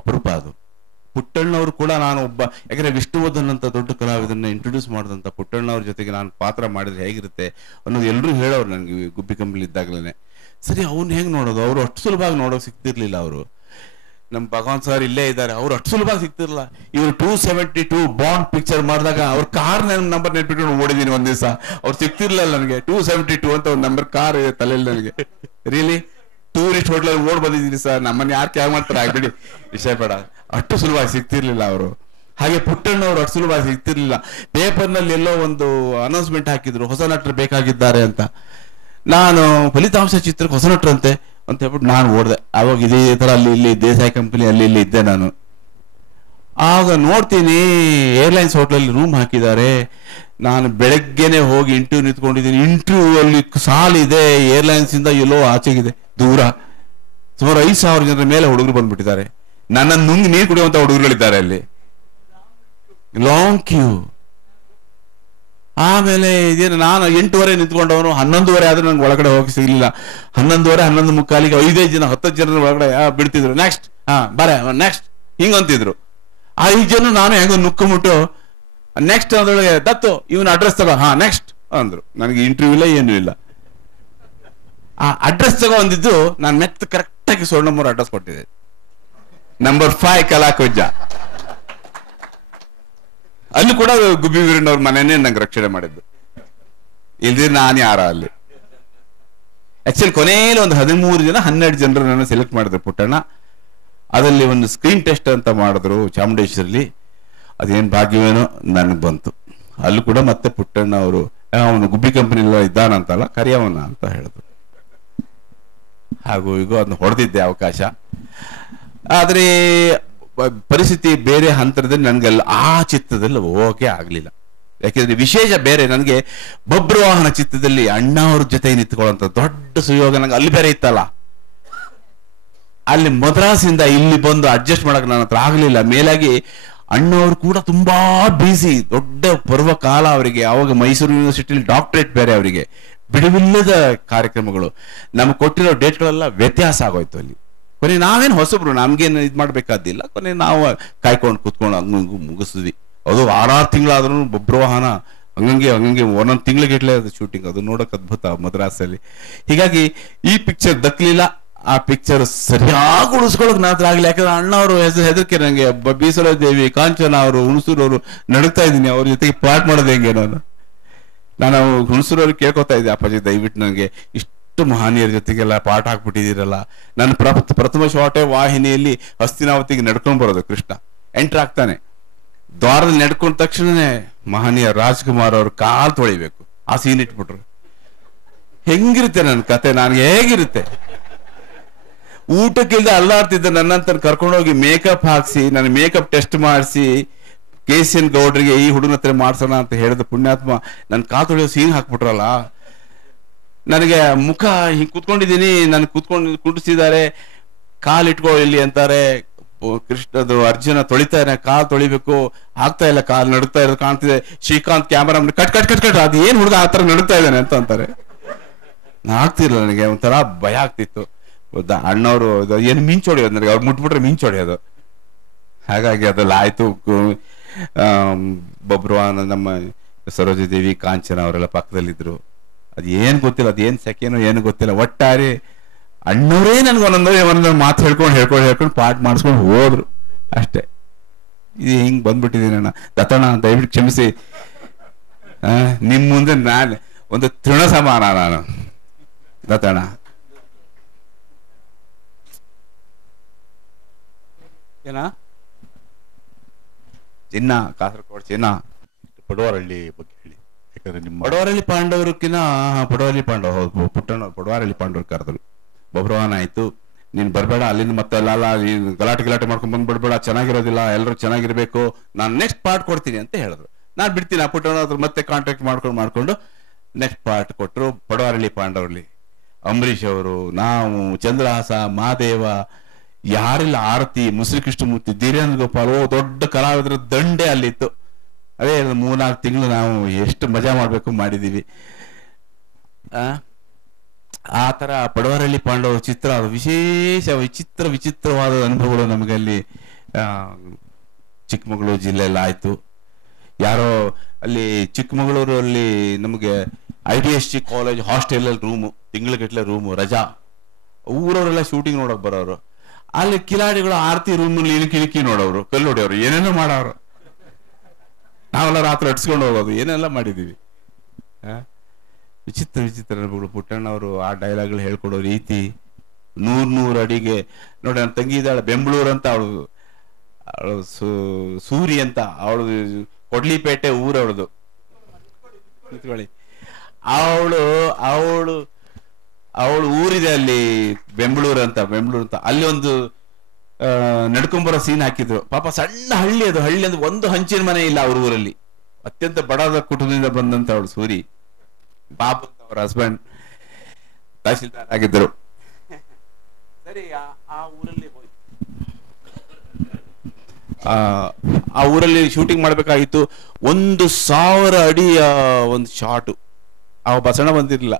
ಅಪರೂಪ. ಅದು ಪುಟ್ಟಣ್ಣವರು ಕೂಡ, ನಾನು ಒಬ್ಬ, ಯಾಕಂದ್ರೆ ವಿಷ್ಣುವರ್ಧನ್ ಅಂತ ದೊಡ್ಡ ಕಲಾವಿದನ್ನ ಇಂಟ್ರೊಡ್ಯೂಸ್ ಮಾಡಿದಂತ ಪುಟ್ಟಣ್ಣವ್ರ ಜೊತೆಗೆ ನಾನು ಪಾತ್ರ ಮಾಡಿದ್ರೆ ಹೇಗಿರುತ್ತೆ ಅನ್ನೋದು ಎಲ್ಲರೂ ಹೇಳೋರು ನನಗೆ ಗುಬ್ಬಿ ಕಂಬಳಿ ಇದ್ದಾಗಲೇ. ಸರಿ, ಅವ್ನು ಹೆಂಗ್ ನೋಡೋದು, ಅವರು ಅಷ್ಟು ಸುಲಭವಾಗಿ ನೋಡೋಕೆ ಸಿಗ್ತಿರ್ಲಿಲ್ಲ. ಅವರು ನಮ್ ಭಗವಾನ್ ಸರ್ ಇಲ್ಲೇ ಇದ್ದಾರೆ, ಅವ್ರು ಅಷ್ಟು ಸುಲಭ ಸಿಗ್ತಿರಲ್ಲ. ಇವರು 272 ಬಾಂಡ್ ಪಿಕ್ಚರ್ ಮಾಡಿದಾಗ ಅವ್ರ ಕಾರ್ ನಂಬರ್ ನೆನ್ಪಿಟ್ಕೊಂಡು ಓಡಿದೀನಿ ಒಂದ್ ದಿವಸ. ಅವ್ರು ಸಿಗ್ತಿರ್ಲಿಲ್ಲ ನನಗೆ. 272 ಅಂತ ಒಂದು ನಂಬರ್ ಕಾರ್ ಇದೆ ತಲೆಯಲ್ಲಿ ನನಗೆ. ರಿಯಲಿ ಟೂರಿಸ್ಟ್ ಹೋಟ್ಲಲ್ಲಿ ಓಡ್ ಬಂದಿದ್ದೀನಿ ಸರ್, ನಮ್ಮನ್ನ ಯಾರು ಕ್ಯಾರ್ ಮಾಡ್ತಾರೆ, ಆಗ್ಬಿಡಿ ವಿಷಯ ಬೇಡ. ಅಷ್ಟು ಸುಲಭವಾಗಿ ಸಿಗ್ತಿರ್ಲಿಲ್ಲ ಅವರು. ಹಾಗೆ ಪುಟ್ಟಣ್ಣವ್ರು ಅಷ್ಟು ಸುಲಭವಾಗಿ ಸಿಗ್ತಿರ್ಲಿಲ್ಲ. ಪೇಪರ್ನಲ್ಲಿ ಎಲ್ಲೋ ಒಂದು ಅನೌನ್ಸ್ಮೆಂಟ್ ಹಾಕಿದ್ರು, ಹೊಸ ನಟರು ಬೇಕಾಗಿದ್ದಾರೆ ಅಂತ. ನಾನು ಫಲಿತಾಂಶ ಚಿತ್ರಕ್ಕೆ ಹೊಸ ನಟರಂತೆ ಅಂತ ಹೇಳ್ಬಿಟ್ಟು ನಾನು ಓಡಿದೆ. ಅವಾಗ ಇದೇ ತರ ಅಲ್ಲಿ ಇಲ್ಲಿ ದೇಸಾಯಿ ಕಂಪನಿ ಅಲ್ಲಿ ಇಲ್ಲಿ ಇದ್ದೆ ನಾನು. ಆಗ ನೋಡ್ತೀನಿ ಏರ್ಲೈನ್ಸ್ ಹೋಟ್ಲಲ್ಲಿ ರೂಮ್ ಹಾಕಿದ್ದಾರೆ. ನಾನು ಬೆಳಗ್ಗೆನೆ ಹೋಗಿ ಇಂಟರ್ವ್ಯೂ ನಿಂತ್ಕೊಂಡಿದ್ದೀನಿ. ಇಂಟರ್ವ್ಯೂ ಅಲ್ಲಿ ಸಾಲಿದೆ, ಏರ್ಲೈನ್ಸ್ ಇಂದ ಎಲ್ಲೋ ಆಚೆಗಿದೆ ದೂರ. ಸುಮಾರು 5,000 ಜನರ ಮೇಲೆ ಹುಡುಗರು ಬಂದ್ಬಿಟ್ಟಿದ್ದಾರೆ. ನನ್ನನ್ನು ನುಂಗಿ ನೀರು ಕುಡಿಯುವಂತ ಹುಡುಗರುಗಳಿದ್ದಾರೆ ಅಲ್ಲಿ, ಲಾಂಗ್ ಕ್ಯೂ. ಆಮೇಲೆ ಇದೇನು, ನಾನು 8:30 ನಿಂತ್ಕೊಂಡವನು, 11:30 ಆದ್ರೂ ನಂಗೆ ಒಳಗಡೆ ಹೋಗಿ ಸಿಗ್ಲಿಲ್ಲ. 11:30, 11:45 5 ಜನ 10 ಜನರ ಒಳಗಡೆ ಬಿಡ್ತಿದ್ರು. ನೆಕ್ಸ್ಟ್ ಬರ ನೆಕ್ಸ್ಟ್ ಹಿಂಗಂತಿದ್ರು. 5 ಜನ ನಾನು ಹೆಂಗ ನುಕ್ಕೊಂಬಿಟ್ಟು ನೆಕ್ಸ್ಟ್ ಅದರೊಳಗೆ ದತ್ತು ಇವನ ಅಡ್ರೆಸ್ ತಗೋ, ನೆಕ್ಸ್ಟ್ ಅಂದ್ರು. ನನಗೆ ಇಂಟರ್ವ್ಯೂ ಇಲ್ಲ, ಏನೂ ಇಲ್ಲ. ಆ ಅಡ್ರೆಸ್ ತಗೋ ಅಂದಿದ್ದು ನಾನು ಮೆತ್ತ ಕರೆಕ್ಟಾಗಿ ಸ್ವರ್ಣಮ್ಮವ್ರ ಅಡ್ರೆಸ್ ಕೊಟ್ಟಿದ್ದೆ, ನಂಬರ್ 5 ಕಲಾಕುಂಜ. ಅಲ್ಲಿ ಕೂಡ ಗುಬ್ಬಿ ವೀರಣ್ಣವ್ರ ಮನೆಯೇ ನಂಗೆ ರಕ್ಷಣೆ ಮಾಡಿದ್ದು, ಇಲ್ದಿದ್ರೆ ನಾನು ಯಾರ ಅಲ್ಲಿ. ಆಕ್ಚುಲಿ ಕೊನೆಯಲ್ಲಿ ಒಂದು 13 ಜನ 12 ಜನರು ನನ್ನ ಸೆಲೆಕ್ಟ್ ಮಾಡಿದ್ರು ಪುಟ್ಟಣ್ಣ. ಅದರಲ್ಲಿ ಒಂದು ಸ್ಕ್ರೀನ್ ಟೆಸ್ಟ್ ಅಂತ ಮಾಡಿದ್ರು ಚಾಮುಂಡೇಶ್ವರಲ್ಲಿ. ಅದೇನ್ ಭಾಗ್ಯವೇನೋ ನನಗೆ ಬಂತು. ಅಲ್ಲೂ ಕೂಡ ಮತ್ತೆ ಪುಟ್ಟಣ್ಣ ಅವರು, ಅವನು ಗುಬ್ಬಿ ಕಂಪನಿ ಇದ್ದಾನಂತಲ್ಲ, ಕರಿಯವನ ಅಂತ ಹೇಳಿದ್ರು. ಹಾಗೂ ಈಗ ಅದನ್ನ ಹೊಡೆದಿದ್ದೆ ಅವಕಾಶ. ಆದ್ರೆ ಪರಿಸ್ಥಿತಿ ಬೇರೆ ಹಂತದಲ್ಲಿ ನನಗೆಲ್ಲ ಆ ಚಿತ್ರದಲ್ಲಿ ಹೋಗಕ್ಕೆ ಆಗ್ಲಿಲ್ಲ. ಯಾಕೆಂದ್ರೆ ವಿಶೇಷ ಬೇರೆ, ನನಗೆ ಬಬ್ರುವಾಹನ ಚಿತ್ರದಲ್ಲಿ ಅಣ್ಣ ಅವ್ರ ಜೊತೆ ನಿಂತ್ಕೊಳ್ಳುವಂತ ದೊಡ್ಡ ಸುಯೋಗ ನಂಗೆ ಅಲ್ಲಿ ಬೇರೆ ಇತ್ತಲ್ಲ. ಅಲ್ಲಿ ಮದ್ರಾಸಿಂದ ಇಲ್ಲಿ ಬಂದು ಅಡ್ಜಸ್ಟ್ ಮಾಡಕ್ ನನ್ನ ಹತ್ರ ಆಗ್ಲಿಲ್ಲ. ಮೇಲಾಗಿ ಅಣ್ಣವ್ರು ಕೂಡ ತುಂಬಾ ಬ್ಯುಸಿ, ದೊಡ್ಡ ಪರ್ವಕಾಲ ಅವರಿಗೆ. ಅವಾಗ ಮೈಸೂರು ಯೂನಿವರ್ಸಿಟಿಲಿ ಡಾಕ್ಟರೇಟ್ ಬೇರೆ ಅವರಿಗೆ, ಬಿಡುವಿಲ್ಲದ ಕಾರ್ಯಕ್ರಮಗಳು. ನಮ್ಗೆ ಕೊಟ್ಟಿರೋ ಡೇಟ್ಗಳೆಲ್ಲ ವ್ಯತ್ಯಾಸ ಆಗೋಯ್ತು ಅಲ್ಲಿ. ಕೊನೆ ನಾವೇನು ಹೊಸಬ್ರು, ನಮ್ಗೇನು ಇದು ಮಾಡ್ಬೇಕಾದಿಲ್ಲ. ಕೊನೆ ನಾವು ಕಾಯ್ಕೊಂಡು ಕೂತ್ಕೊಂಡು ಹಂಗಂಗು ಮುಗಿಸಿದ್ವಿ. ಅದು 6 ತಿಂಗಳಾದ್ರೂ ಬಬ್ರುವಾಹನ ಹಂಗಂಗೆ ಒಂದೊಂದು ತಿಂಗಳಿಗೆಟ್ಲೆ ಅದು ಶೂಟಿಂಗ್. ಅದು ನೋಡಕ್ ಅದ್ಭುತ ಮದ್ರಾಸಲ್ಲಿ. ಹೀಗಾಗಿ ಈ ಪಿಕ್ಚರ್ ದಕ್ಕಲಿಲ್ಲ. ಆ ಪಿಕ್ಚರ್ ಸರಿಯಾಗಿ ಉಳಿಸ್ಕೊಳಕ್ ನಾತ್ರ ಆಗ್ಲಿ. ಯಾಕಂದ್ರೆ ಅಣ್ಣವರು ಹೆದರಿಕೆ ನಂಗೆ. ಬೀಸರ ದೇವಿ, ಕಾಂಚನ ಅವರು, ಹುಣಸೂರವರು ನಡುಗ್ತಾ ಇದ್ದೀನಿ. ಅವ್ರ ಜೊತೆಗೆ ಪಾಠ ಮಾಡೋದು ಹೆಂಗೆ ನಾನು ಹುಣಸೂರವ್ರಿಗೆ ಕೇಳ್ಕೊತಾ ಇದ್ದೆ, ಅಪ್ಪಾಜಿ ದಯವಿಟ್ಟು ನನಗೆ ಇಷ್ಟು ಮಹನೀಯರ ಜೊತೆಗೆಲ್ಲ ಪಾಠ ಹಾಕ್ಬಿಟ್ಟಿದ್ದೀರಲ್ಲ. ನನ್ನ ಪ್ರಥಮ ಶಾಟೆ ವಾಹಿನಿಯಲ್ಲಿ ಹಸ್ತಿನಾವತಿಗೆ ನಡ್ಕೊಂಡ್ ಬರೋದು. ಕೃಷ್ಣ ಎಂಟರ್ ಆಗ್ತಾನೆ, ದ್ವಾರದಲ್ಲಿ ನಡ್ಕೊಂಡ ತಕ್ಷಣನೇ ಮಹನೀಯ ರಾಜ್ಕುಮಾರ್ ಅವ್ರ ಕಾಲ್ ತೊಳಿಬೇಕು. ಆ ಸೀನ್ ಇಟ್ಬಿಟ್ರು. ಹೆಂಗಿರುತ್ತೆ ನನ್ನ ಕತೆ, ನನಗೆ ಹೇಗಿರುತ್ತೆ. ಊಟಕ್ಕಿಲ್ದ ಅಲ್ಲಾಡ್ತಿದ್ದ ನನ್ನಂತ ಕರ್ಕೊಂಡೋಗಿ ಮೇಕಪ್ ಹಾಕ್ಸಿ, ನನ್ನ ಮೇಕಪ್ ಟೆಸ್ಟ್ ಮಾಡಿಸಿ, KCN ಗೌಡ್ರಿಗೆ ಈ ಹುಡುಗನ ಹತ್ರ ಮಾಡ್ಸೋಣ ಅಂತ ಹೇಳಿದ ಪುಣ್ಯಾತ್ಮ ನನ್ ಕಾಲ್ ತೊಳೆಯೋ ಸೀನ್ ಹಾಕ್ಬಿಟ್ರಲ್ಲ. ನನಗೆ ಮುಖ ಹಿಂಗ್ ಕುತ್ಕೊಂಡಿದ್ದೀನಿ, ನನ್ ಕುಂಡಿಸಿದ್ದಾರೆ. ಕಾಲ್ ಇಟ್ಕೋ ಇಲ್ಲಿ ಅಂತಾರೆ. ಕೃಷ್ಣದು ಅರ್ಜುನ ತೊಳಿತಾನೆ, ಕಾಲ್ ತೊಳಿಬೇಕು, ಆಗ್ತಾ ಇಲ್ಲ, ಕಾಲ್ ನಡುತ್ತಾ ಇರೋದು ಕಾಣ್ತಿದೆ. Srikanth camera cut cut cut cut, ಅದು ಏನ್ ಹುಡುಗ ಆತರ ನಡುತ್ತಾ ಇದ್ದಾನೆ ಅಂತ ಅಂತಾರೆ. ಆಗ್ತಿರ್ಲಿಲ್ಲ ನನಗೆ, ಒಂಥರ ಭಯ ಆಗ್ತಿತ್ತು. ಅಣ್ಣವರು ಏನು ಮಿಂಚೊಡೆಯೋದು ನನಗೆ, ಅವ್ರು ಮುಟ್ಬಿಟ್ರೆ ಮಿಂಚೊಡೆಯೋದು. ಹಾಗಾಗಿ ಅದೆಲ್ಲ ಆಯ್ತು. ಬಬ್ರುವಾಹನ ನಮ್ಮ ಸರೋಜದೇವಿ, ಕಾಂಚನ ಅವರೆಲ್ಲ ಪಕ್ಕದಲ್ಲಿದ್ರು. ಅದೇನ್ ಗೊತ್ತಿಲ್ಲ, ಅದೇನ್ ಸೆಕೆನೋ ಏನು ಗೊತ್ತಿಲ್ಲ. ಒಟ್ಟಾರೆ ಅಣ್ಣವರೇ ನನ್ಗೆ ಒಂದೊಂದು ಮಾತು ಹೇಳ್ಕೊಂಡು ಪಾಠ ಮಾಡಿಸ್ಕೊಂಡು ಹೋದ್ರು ಅಷ್ಟೇ. ಇದು ಹಿಂಗ್ ಬಂದ್ಬಿಟ್ಟಿದ್ದೀನಿ ಅಣ್ಣ. ದತ್ತಣ್ಣ ದಯವಿಟ್ಟು ಕ್ಷಮಿಸಿ. ನಿಮ್ ಮುಂದೆ ನಾನು ಒಂದು ತೃಣ ಸಮಾನ. ನಾನು ದತ್ತಣ್ಣ ಏನ ಚಿನ್ನ, ಕಾಸರಗೋಡು ಚಿನ್ನ. ಪಡುವಾರಳ್ಳಿ ಬಗ್ಗೆ ಹೇಳಿ, ಯಾಕಂದ್ರೆ ನಿಮ್ಮ ಪಡುವಾರಳ್ಳಿ ಪಾಂಡವರಕ್ಕಿಂತ ಪಡುವಾರಳ್ಳಿ ಪಾಂಡವ, ಹೌದು, ಪುಟ್ಟಣ್ಣ ಪಡುವಾರಳ್ಳಿ ಪಾಂಡವರು ಕರೆದ್ರು. ಬಬ್ರವಾಹನ ಆಯ್ತು, ನೀನ್ ಬರ್ಬೇಡ ಅಲ್ಲಿಂದ, ಮತ್ತೆ ಅಲ್ಲ ನೀನ್ ಗಲಾಟೆ ಮಾಡ್ಕೊಂಡ್ ಬಂದ್ಬಿಡ್ಬೇಡ, ಚೆನ್ನಾಗಿರೋದಿಲ್ಲ, ಎಲ್ಲರೂ ಚೆನ್ನಾಗಿರ್ಬೇಕು, ನಾನು ನೆಕ್ಸ್ಟ್ ಪಾರ್ಟ್ ಕೊಡ್ತೀನಿ ಅಂತ ಹೇಳಿದ್ರು. ನಾನು ಬಿಡ್ತೀನಿ, ಆ ಪುಟ್ಟಣ್ಣ ಹತ್ರ ಮತ್ತೆ ಕಾಂಟ್ಯಾಕ್ಟ್ ಮಾಡ್ಕೊಂಡು ನೆಕ್ಸ್ಟ್ ಪಾರ್ಟ್ ಕೊಟ್ಟರು. ಪಡುವಾರಳ್ಳಿ ಪಾಂಡವರಲ್ಲಿ ಅಂಬರೀಷ್ ಅವರು, ನಾವು, ಚಂದ್ರಹಾಸ, ಮಹಾದೇವ, ಯಾರಿಲ್ಲ, ಆರತಿ, ಮುಸ್ರಿ ಕೃಷ್ಣಮೂರ್ತಿ, ಧೀರೇಂದ್ರ ಗೋಪಾಲ್, ದೊಡ್ಡ ಕಲಾವಿದರ ದಂಡೆ ಅಲ್ಲಿತ್ತು. ಅದೇ 3-4 ತಿಂಗಳು ನಾವು ಎಷ್ಟು ಮಜಾ ಮಾಡ್ಬೇಕು ಮಾಡಿದೀವಿ. ಆ ತರ ಪಡುವಾರಳ್ಳಿ ಪಾಂಡವ ಚಿತ್ರ ವಿಶೇಷ ವಿಚಿತ್ರವಾದ ಅನುಭವಗಳು ನಮಗೆ ಅಲ್ಲಿ ಚಿಕ್ಕಮಗಳೂರು ಜಿಲ್ಲೆಯಲ್ಲಿ ಆಯ್ತು. ಯಾರೋ ಅಲ್ಲಿ ಚಿಕ್ಕಮಗಳೂರಲ್ಲಿ ನಮಗೆ IDSG ಕಾಲೇಜ್ ಹಾಸ್ಟೆಲ್ ರೂಮು, ತಿಂಗಳಗಟ್ಟಲೆ ರೂಮು, ರಜಾ, ಊರವರೆಲ್ಲ ಶೂಟಿಂಗ್ ನೋಡಕ್ ಬರೋರು. ಅಲ್ಲಿ ಕಿಲಾಡಿಗಳು ಆರತಿ ರೂಮ್ನಲ್ಲಿ ಇಳಿಕಿ ನೋಡೋರು, ಕಲ್ಲು ಹೊಡೆಯೋರು, ಏನೇನೋ ಮಾಡೋರು. ನಾವೆಲ್ಲ ರಾತ್ರಿ ಅಟ್ಸ್ಕೊಂಡು ಹೋಗೋದು, ಏನೆಲ್ಲ ಮಾಡಿದೀವಿ. ವಿಚಿತ್ರ ಅನುಭವಗಳು. ಪುಟ್ಟಣ್ಣವರು ಆ ಡೈಲಾಗ್ಗಳು ಹೇಳ್ಕೊಡೋ ರೀತಿ, 100 ಅಡಿಗೆ ನೋಡಿ. ನನ್ನ ತಂಗಿ ಇದ್ದಾಳೆ ಬೆಂಗಳೂರು ಅಂತ, ಅವಳು ಸೂರಿ ಅಂತ, ಅವಳು ಕೊಡ್ಲಿಪೇಟೆ ಊರು ಅವಳದು. ನಿಂತ್ಕೊಳ್ಳಿ, ಅವಳು ಊರಿದೆ ಅಲ್ಲಿ ಬೆಂಗಳೂರು ಅಂತ. ಅಲ್ಲಿ ಒಂದು ನಡ್ಕೊಂಬರೋ ಸೀನ್ ಹಾಕಿದ್ರು. ಪಾಪ ಸಣ್ಣ ಹಳ್ಳಿ ಅದು. ಹಳ್ಳಿ ಅಂದ್ರೆ ಒಂದು ಹಂಚಿನ ಮನೆ ಇಲ್ಲ ಅವ್ರ ಊರಲ್ಲಿ. ಅತ್ಯಂತ ಬಡದ ಕುಟುಂಬದಿಂದ ಬಂದಂತ ಅವಳು ಸೂರಿ. ಬಾಬು ಅಂತ ಅವ್ರ ಹಸ್ಬೆಂಡ್ ತಹಸೀಲ್ದಾರ್ ಆಗಿದ್ದರು. ಸರಿ, ಆ ಊರಲ್ಲಿ ಶೂಟಿಂಗ್ ಮಾಡ್ಬೇಕಾಗಿತ್ತು. 1000 ಅಡಿಯ ಒಂದು ಶಾಟು. ಅವ ಬಸಣ್ಣ ಬಂದಿರ್ಲಿಲ್ಲ,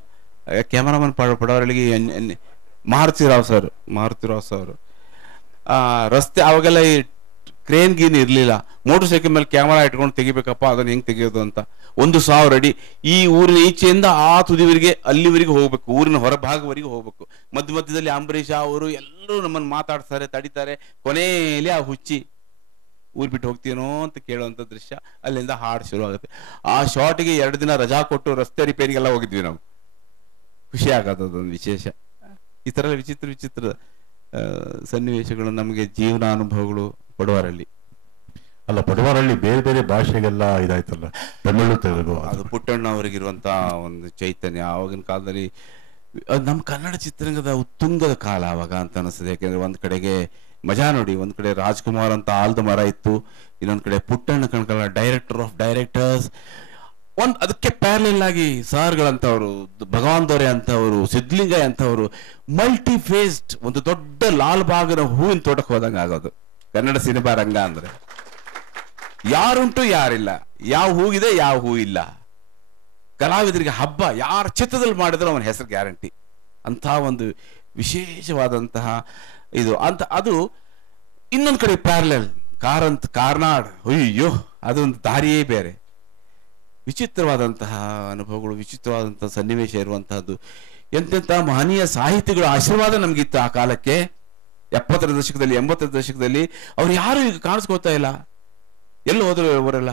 ಕ್ಯಾಮರಾಮನ್ ಪಡವರಳಿಗೆ ಮಾರುತಿರಾವ್ ಸರ್. ರಸ್ತೆ ಅವಾಗೆಲ್ಲ ಈ ಕ್ರೇನ್ ಗೀನ್ ಇರ್ಲಿಲ್ಲ. ಮೋಟರ್ ಸೈಕಲ್ ಮೇಲೆ ಕ್ಯಾಮರಾ ಇಟ್ಕೊಂಡು ತೆಗಿಬೇಕಪ್ಪ, ಅದನ್ನ ಹೆಂಗ್ ತೆಗಿಯೋದು ಅಂತ. 1000 ಅಡಿ. ಈ ಊರಿನ ಈಚೆಯಿಂದ ಆ ತುದಿವರೆಗೆ, ಅಲ್ಲಿವರೆಗೆ ಹೋಗ್ಬೇಕು, ಊರಿನ ಹೊರಭಾಗವರೆಗೆ ಹೋಗ್ಬೇಕು. ಮಧ್ಯದಲ್ಲಿ ಅಂಬರೀಷ್ ಅವರು ಎಲ್ಲರೂ ನಮ್ಮನ್ನು ಮಾತಾಡ್ತಾರೆ, ತಡಿತಾರೆ. ಕೊನೆಯಲ್ಲಿ ಆ ಹುಚ್ಚಿ ಊರ್ ಬಿಟ್ಟು ಹೋಗ್ತೀನೋ ಅಂತ ಕೇಳುವಂತ ದೃಶ್ಯ. ಅಲ್ಲಿಂದ ಹಾಡು ಶುರು ಆಗುತ್ತೆ. ಆ ಶಾರ್ಟ್ಗೆ 2 ದಿನ ರಜಾ ಕೊಟ್ಟು ರಸ್ತೆ ರಿಪೇರಿಗೆಲ್ಲ ಹೋಗಿದ್ವಿ ನಾವು. ಖುಷಿ ಆಗೋದು, ಅದೊಂದು ವಿಶೇಷ. ಈ ತರ ವಿಚಿತ್ರ ಸನ್ನಿವೇಶಗಳು ನಮಗೆ ಜೀವನ ಅನುಭವಗಳು ಪಡುವಾರಳ್ಳಿ. ಅಲ್ಲ, ಪಡುವಾರಳ್ಳಿ ಬೇರೆ ಭಾಷೆಗೆಲ್ಲ ಇದಾಯ್ತಲ್ಲ, ತಮಿಳು, ತೆಲುಗು. ಅದು ಪುಟ್ಟಣ್ಣ ಅವರಿಗಿರುವಂತ ಒಂದು ಚೈತನ್ಯ. ಆವಾಗಿನ ಕಾಲದಲ್ಲಿ ನಮ್ಮ ಕನ್ನಡ ಚಿತ್ರರಂಗದ ಉತ್ತುಂಗದ ಕಾಲ ಅವಾಗ ಅಂತ ಅನಿಸ್ತದೆ. ಯಾಕೆಂದ್ರೆ ಒಂದ್ ಕಡೆಗೆ ಮಜಾ ನೋಡಿ, ಒಂದ್ ಕಡೆ ರಾಜ್ಕುಮಾರ್ ಅಂತ ಆಲ್ದ ಮರ ಇತ್ತು, ಇನ್ನೊಂದ್ ಕಡೆ ಪುಟ್ಟಣ್ಣ ಕಣಕಲ್ಲ, ಡೈರೆಕ್ಟರ್ ಆಫ್ ಡೈರೆಕ್ಟರ್ಸ್. ಅದಕ್ಕೆ ಪ್ಯಾರಲಲ್ ಆಗಿ ಸಾರ್ಗಳಂತವ್ರು, ಭಗವಾನ್ ದೊರೆ ಅಂತವರು, ಸಿದ್ಲಿಂಗಯ್ಯ ಅಂತವರು, ಮಲ್ಟಿ ಫೇಸ್ಡ್ ಒಂದು ದೊಡ್ಡ ಲಾಲ್ ಬಾಗನ ಹೂವಿನ ತೋಟಕ್ಕೆ ಹೋದಂಗ ಆಗೋದು ಕನ್ನಡ ಸಿನಿಮಾ ರಂಗ. ಅಂದ್ರೆ ಯಾರುಂಟು ಯಾರಿಲ್ಲ, ಯಾವ ಹೂಗಿದೆ ಯಾವ ಹೂ ಇಲ್ಲ. ಕಲಾವಿದರಿಗೆ ಹಬ್ಬ, ಯಾರ ಚಿತ್ರದಲ್ಲಿ ಮಾಡಿದ್ರು ಅವನ ಹೆಸರು ಗ್ಯಾರಂಟಿ. ಅಂತ ಒಂದು ವಿಶೇಷವಾದಂತಹ ಇದು ಅಂತ. ಅದು ಇನ್ನೊಂದು ಕಡೆ ಪ್ಯಾರಲಲ್ ಕಾರ್ನಾಡ್, ಅಯ್ಯೋ ಅದೊಂದು ದಾರಿಯೇ ಬೇರೆ. ವಿಚಿತ್ರವಾದಂತಹ ಅನುಭವಗಳು, ವಿಚಿತ್ರವಾದಂತಹ ಸನ್ನಿವೇಶ ಇರುವಂತಹದ್ದು. ಎಂತೆಂಥ ಮಹನೀಯ ಸಾಹಿತಿಗಳ ಆಶೀರ್ವಾದ ನಮ್ಗಿತ್ತು ಆ ಕಾಲಕ್ಕೆ. 70ರ ದಶಕದಲ್ಲಿ 80ರ ದಶಕದಲ್ಲಿ ಅವ್ರು ಯಾರು ಈಗ ಕಾಣಿಸ್ಕೋತಾ ಇಲ್ಲ. ಎಲ್ಲಿ ಹೋದ್ರು ಅವರೆಲ್ಲ?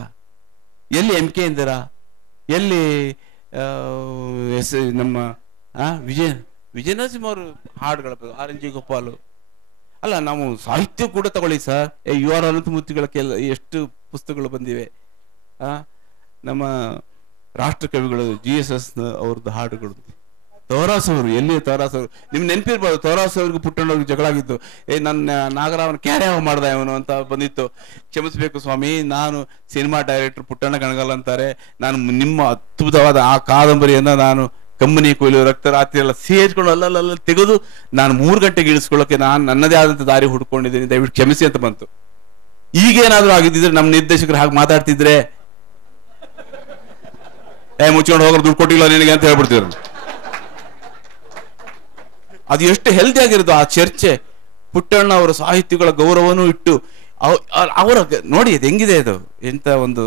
ಎಲ್ಲಿ MK ಇಂದಿರಾ, ಎಲ್ಲಿ ನಮ್ಮ ವಿಜಯ ನರಸಿಂಹ ಅವರು ಹಾಡುಗಳ, RNG ಗೋಪಾಲು. ಅಲ್ಲ, ನಾವು ಸಾಹಿತ್ಯ ಕೂಡ ತಗೊಳ್ಳಿ ಸರ್. UR ಅನಂತಮೂರ್ತಿಗಳ ಎಷ್ಟು ಪುಸ್ತಕಗಳು ಬಂದಿವೆ. ನಮ್ಮ ರಾಷ್ಟ್ರ ಕವಿಗಳು GSS ಅವ್ರದ್ದು ಹಾಡುಗಳು. ತೋರಾಸ್ ಅವರು, ಎಲ್ಲಿ ತೋರಾಸ್ ಅವರು, ನಿಮ್ ನೆನಪಿರ್ಬೋದು. ತೋರಾಸ್ ಅವ್ರಿಗೆ ಪುಟ್ಟಣ್ಣವ್ರಿಗೆ ಜಗಳ ಆಗಿತ್ತು. ನನ್ನ ನಾಗರಾವನ ಕ್ಯಾರ್ಯಾವ ಮಾಡ್ದ ಇವನು ಅಂತ ಬಂದಿತ್ತು. ಕ್ಷಮಿಸ್ಬೇಕು ಸ್ವಾಮಿ, ನಾನು ಸಿನಿಮಾ ಡೈರೆಕ್ಟರ್ ಪುಟ್ಟಣ್ಣ ಕಣಗಾಲ್ ಅಂತಾರೆ. ನಾನು ನಿಮ್ಮ ಅದ್ಭುತವಾದ ಆ ಕಾದಂಬರಿಯನ್ನ ನಾನು ಕಮ್ಮನಿ ಕೊಯ್ಲು ರಕ್ತರಾತ್ರಿ ಎಲ್ಲ ಸೇರ್ಕೊಂಡು ಅಲ್ಲಲ್ಲ ತೆಗೆದು ನಾನು 3 ಗಂಟೆಗೆ ಇಳಿಸ್ಕೊಳ್ಳೋಕೆ ನಾನು ನನ್ನದೇ ಆದಂತ ದಾರಿ ಹುಡ್ಕೊಂಡಿದ್ದೀನಿ, ದಯವಿಟ್ಟು ಕ್ಷಮಿಸಿ ಅಂತ ಬಂತು. ಈಗೇನಾದ್ರೂ ಆಗಿದ್ದಿದ್ರೆ ನಮ್ಮ ನಿರ್ದೇಶಕರು ಹಾಗೆ ಮಾತಾಡ್ತಿದ್ರೆ, ಮುಚ್ಕೊಂಡು ಹೋಗೋರು ದುಡ್ಡು ಕೊಟ್ಟಿಲ್ಲ ನಿನಗೆ ಅಂತ ಹೇಳ್ಬಿಡ್ತಿದ್ರು. ಅದು ಎಷ್ಟು ಹೆಲ್ದಿ ಆಗಿರೋದು ಆ ಚರ್ಚೆ. ಪುಟ್ಟಣ್ಣ ಅವರ ಸಾಹಿತ್ಯಗಳ ಗೌರವನೂ ಇಟ್ಟು ಅವರ ನೋಡಿ ಅದು ಹೆಂಗಿದೆ, ಅದು ಎಂತ ಒಂದು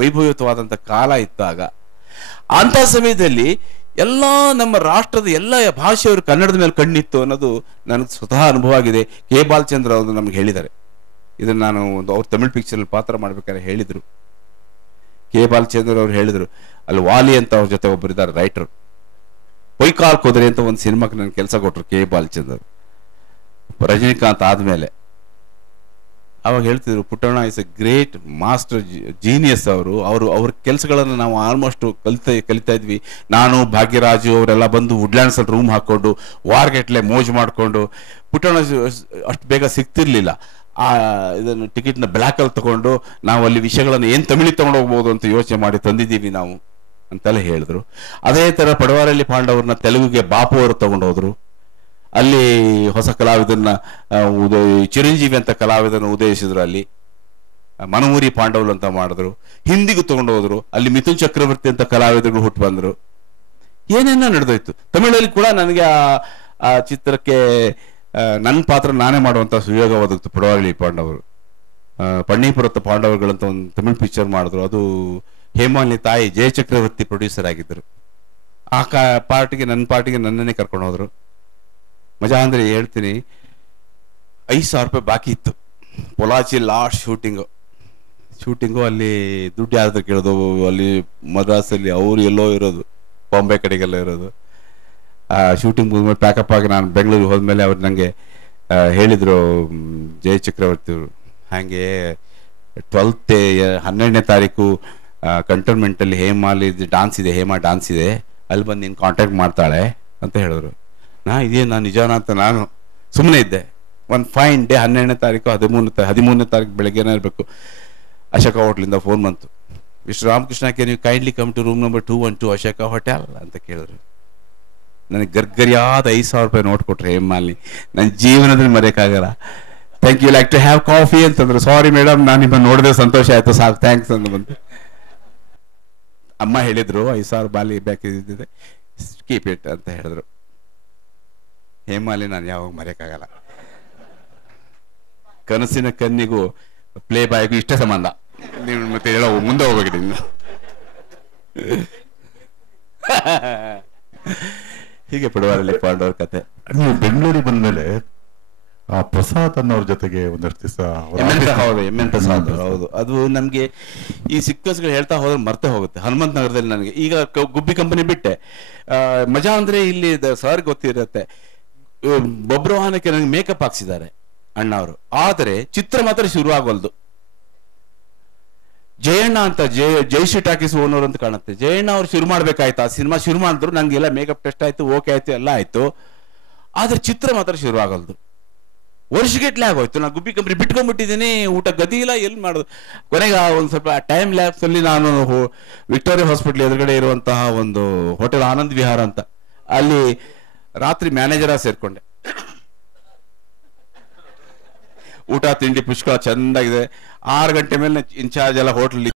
ವೈಭವಯುತವಾದಂತ ಕಾಲ ಇತ್ತಾಗ. ಅಂತ ಸಮಯದಲ್ಲಿ ಎಲ್ಲ ನಮ್ಮ ರಾಷ್ಟ್ರದ ಎಲ್ಲ ಭಾಷೆಯವರು ಕನ್ನಡದ ಮೇಲೆ ಕಣ್ಣಿತ್ತು ಅನ್ನೋದು ನನಗೆ ಸ್ವತಃ ಅನುಭವ ಆಗಿದೆ. ಕೆ ಬಾಲಚಂದ್ರ ಅವರು ನಮ್ಗೆ ಹೇಳಿದ್ದಾರೆ ಇದನ್ನ. ನಾನು ಅವ್ರು ತಮಿಳ್ ಪಿಕ್ಚರ್ ಪಾತ್ರ ಮಾಡ್ಬೇಕಾದ್ರೆ ಹೇಳಿದ್ರು. ಕೆ ಬಾಲಚಂದ್ರ ಅವ್ರು ಹೇಳಿದ್ರು, ಅಲ್ಲಿ ವಾಲಿ ಅಂತ ಅವ್ರ ಜೊತೆ ಒಬ್ಬರಿದ್ದಾರೆ ರೈಟರ್, ಪೊಯ್ಕಾಲ್ ಕುದುರೆ ಅಂತ ಒಂದು ಸಿನಿಮಾಕ್ಕೆ ನನ್ಗೆ ಕೆಲಸ ಕೊಟ್ರು ಕೆ ಬಾಲಚಂದ್ರ. ರಜನಿಕಾಂತ್ ಆದ್ಮೇಲೆ ಅವಾಗ ಹೇಳ್ತಿದ್ರು Puttanna is A great master genius. ಅವ್ರ ಕೆಲಸಗಳನ್ನು ನಾವು ಆಲ್ಮೋಸ್ಟ್ ಕಲಿತಾ ಇದ್ವಿ. ನಾನು ಭಾಗ್ಯರಾಜು ಅವರೆಲ್ಲ ಬಂದು ವುಡ್ಲ್ಯಾಂಡ್ಸಲ್ಲಿ ರೂಮ್ ಹಾಕ್ಕೊಂಡು ವಾರಗಟ್ಟಲೆ ಮೋಜು ಮಾಡಿಕೊಂಡು, ಪುಟ್ಟಣ್ಣ ಅಷ್ಟು ಬೇಗ ಸಿಗ್ತಿರ್ಲಿಲ್ಲ. ಇದನ್ನು ಟಿಕೆಟ್ನ ಬ್ಲ್ಯಾಕಲ್ಲಿ ತಗೊಂಡು ನಾವು ಅಲ್ಲಿ ವಿಷಯಗಳನ್ನು ಏನು ತಮಿಳಿಗೆ ತಗೊಂಡು ಹೋಗ್ಬೋದು ಅಂತ ಯೋಚನೆ ಮಾಡಿ ತಂದಿದ್ದೀವಿ ನಾವು ಅಂತೆಲ್ಲ ಹೇಳಿದ್ರು. ಅದೇ ಥರ ಪಡವಾರಳ್ಳಿ ಪಾಂಡವ್ರನ್ನ ತೆಲುಗುಗೆ ಬಾಪು ಅವರು ತಗೊಂಡು ಹೋದ್ರು. ಅಲ್ಲಿ ಹೊಸ ಕಲಾವಿದನ್ನ ಚಿರಂಜೀವಿ ಅಂತ ಕಲಾವಿದನ ಉದಯಿಸಿದ್ರು. ಅಲ್ಲಿ ಮನಮೂರಿ ಪಾಂಡವ್ರು ಅಂತ ಮಾಡಿದ್ರು. ಹಿಂದಿಗೂ ತಗೊಂಡು ಹೋದ್ರು. ಅಲ್ಲಿ ಮಿಥುನ್ ಚಕ್ರವರ್ತಿ ಅಂತ ಕಲಾವಿದರು ಹುಟ್ಟು ಬಂದ್ರು. ಏನೇನೋ ನಡೆದೋಯ್ತು. ತಮಿಳಲ್ಲಿ ಕೂಡ ನನಗೆ ಆ ಚಿತ್ರಕ್ಕೆ ನನ್ನ ಪಾತ್ರ ನಾನೇ ಮಾಡುವಂತ ಸುಯೋಗ ಒದಗಿತು. ಪಡವಾರಳ್ಳಿ ಪಾಂಡವರು, ಪಣ್ಣೀಪುರತ್ತ ಪಾಂಡವರುಗಳಂತ ಒಂದು ತಮಿಳ್ ಪಿಕ್ಚರ್ ಮಾಡಿದ್ರು. ಅದು ಹೇಮಾಲಿನಿ ತಾಯಿ ಜಯಚಕ್ರವರ್ತಿ ಪ್ರೊಡ್ಯೂಸರ್ ಆಗಿದ್ದರು. ಆ ನನ್ನ ಪಾರ್ಟಿಗೆ ನನ್ನನ್ನೇ ಕರ್ಕೊಂಡು ಹೋದ್ರು. ಮಜಾ ಅಂದ್ರೆ ಹೇಳ್ತೀನಿ, 5,000 ರೂಪಾಯಿ ಬಾಕಿ ಇತ್ತು. ಪೊಲಾಚಿ ಲಾಸ್ಟ್ ಶೂಟಿಂಗು ಅಲ್ಲಿ ದುಡ್ಡು ಯಾರ್ದು ಕೇಳೋದು. ಅಲ್ಲಿ ಮದ್ರಾಸಲ್ಲಿ ಅವರು ಎಲ್ಲೋ ಇರೋದು, ಬಾಂಬೆ ಕಡೆಗೆಲ್ಲ ಇರೋದು. ಶೂಟಿಂಗ್ ಮುಗಿದ್ಮೇಲೆ ಪ್ಯಾಕಪ್ ಆಗಿ ನಾನು ಬೆಂಗಳೂರಿಗೆ ಹೋದ್ಮೇಲೆ ಅವ್ರು ನನಗೆ ಹೇಳಿದರು, ಜಯಚಕ್ರವರ್ತಿ ಅವರು, ಹಾಗೆ 12ನೇ ತಾರೀಕು ಕಂಟೋನ್ಮೆಂಟಲ್ಲಿ ಹೇಮಾ ಡಾನ್ಸ್ ಇದೆ, ಅಲ್ಲಿ ಬಂದು ನೀನು ಕಾಂಟ್ಯಾಕ್ಟ್ ಮಾಡ್ತಾಳೆ ಅಂತ ಹೇಳಿದ್ರು. ನಾನು ನಿಜಾನ ಅಂತ ನಾನು ಸುಮ್ಮನೆ ಇದ್ದೆ. ಒಂದು ಫೈನ್ ಡೇ 12ನೇ ತಾರೀಕು 13ನೇ ತಾರೀಕು ಬೆಳಗ್ಗೆನೇ ಇರಬೇಕು. ಅಶೋಕ ಹೋಟ್ಲಿಂದ ಫೋನ್ ಬಂತು. Mister Ramakrishna, can you kindly come to room number 212 Ashoka hotel ಅಂತ ಕೇಳಿದ್ರು. ನನಗೆ ಗರ್ಗರಿಯಾದ 5,000 ರೂಪಾಯಿ ನೋಟ್ ಕೊಟ್ರೆ ಹೇಮಾಲಿನಿ. ನನ್ನ ಜೀವನದಲ್ಲಿ ಮರೆಯೋಕ್ಕಾಗಲ್ಲ. Thank you, like to have coffee ಅಂತಂದ್ರು. ಸಾರಿ ಮೇಡಮ್, ನಾನು ನಿಮ್ಮನ್ನು ನೋಡಿದ್ರೆ ಸಂತೋಷ ಆಯ್ತು, ಸಾಕು, ಥ್ಯಾಂಕ್ಸ್ ಅಂತ ಬಂತು. ಅಮ್ಮ ಹೇಳಿದ್ರು 5,000 ಬಾಲಿ ಬೇಕಿದ್ದಿದೆ, ಕೀಪ್ ಇಟ್ ಅಂತ ಹೇಳಿದ್ರು. ಹೇಮಾಲಿ ನಾನು ಯಾವಾಗ ಮರೆಯಕ್ಕಾಗಲ್ಲ. ಕನಸಿನ ಕನ್ನಿಗೂ ಪ್ಲೇ ಬಾಯ್ಗೂ ಇಷ್ಟ ಸಂಬಂಧ. ನೀವು ಮತ್ತೆ ಹೇಳೋ ಮುಂದೆ ಹೋಗ್ಬೇಕಿದೆ ಇನ್ನು. ಹೀಗೆ ಪಡವಾರಳ್ಳಿ ಪಾಂಡವ್ರ ಕತೆ. ನೀವು ಬೆಂಗಳೂರಿಗೆ ಬಂದ್ಮೇಲೆ ಆ ಪ್ರಸಾದ್ ಅನ್ನೋರ ಜೊತೆಗೆ ಒಂದಷ್ಟು ದಿವಸ ಹೌದು, ಅದು ನಮ್ಗೆ ಈ ಸೀಕ್ವೆನ್ಸ್ಗಳು ಹೇಳ್ತಾ ಹೋದ್ರೆ ಮರ್ತೆ ಹೋಗುತ್ತೆ. ಹನುಮಂತ ನಗರದಲ್ಲಿ ನನಗೆ ಈಗ ಗುಬ್ಬಿ ಕಂಪನಿ ಬಿಟ್ಟೆ. ಮಜಾ ಅಂದ್ರೆ ಇಲ್ಲಿ ಸರ್ ಗೊತ್ತಿರುತ್ತೆ, ಬೊಬ್ರವಾಹನಕ್ಕೆ ನನಗೆ ಮೇಕಪ್ ಹಾಕ್ಸಿದ್ದಾರೆ ಅಣ್ಣ ಅವರು. ಆದರೆ ಚಿತ್ರ ಮಾತ್ರ ಶುರು ಆಗೋಲ್ದು. ಜಯಣ್ಣ ಅಂತ ಜಯಶ್ರೀ ಟಾಕೀಸ್ ಓನರ್ ಅಂತ ಕಾಣುತ್ತೆ. ಜಯಣ್ಣ ಅವ್ರು ಶುರು ಮಾಡ್ಬೇಕಾಯ್ತು. ಆ ಸಿನಿಮಾ ಶುರು ಮಾಡಿದ್ರು, ನಂಗೆ ಎಲ್ಲ ಮೇಕಪ್ ಟೆಸ್ಟ್ ಆಯ್ತು, ಓಕೆ ಆಯ್ತು, ಎಲ್ಲ ಆಯ್ತು. ಆದ್ರೆ ಚಿತ್ರ ಮಾತ್ರ ಶುರು ಆಗಲ್ದು. ವರ್ಷಗಟ್ಲೆ ಆಗೋಯ್ತು. ನಾನು ಗುಬ್ಬಿ ಕಂಪ್ನಿ ಬಿಟ್ಕೊಂಡ್ಬಿಟ್ಟಿದ್ದೀನಿ, ಊಟ ಗತಿ ಇಲ್ಲ, ಎಲ್ಲಿ ಮಾಡೋದು. ಕೊನೆಗೆ ಒಂದು ಸ್ವಲ್ಪ ಟೈಮ್ ಲ್ಯಾಪ್ಸ್ ಅಲ್ಲಿ ನಾನು ವಿಕ್ಟೋರಿಯಾ ಹಾಸ್ಪಿಟಲ್ ಎದುರುಗಡೆ ಇರುವಂತಹ ಒಂದು ಹೋಟೆಲ್ ಆನಂದ್ ವಿಹಾರ ಅಂತ, ಅಲ್ಲಿ ರಾತ್ರಿ ಮ್ಯಾನೇಜರ್ ಸೇರ್ಕೊಂಡೆ. ಊಟ ತಿಂಡಿ ಪುಷ್ಕಳ ಚೆಂದಾಗಿದೆ. 6 ಗಂಟೆ ಮೇಲೆ ಇನ್ಚಾರ್ಜ್ ಎಲ್ಲ ಹೋಟ್ಲಲ್ಲಿ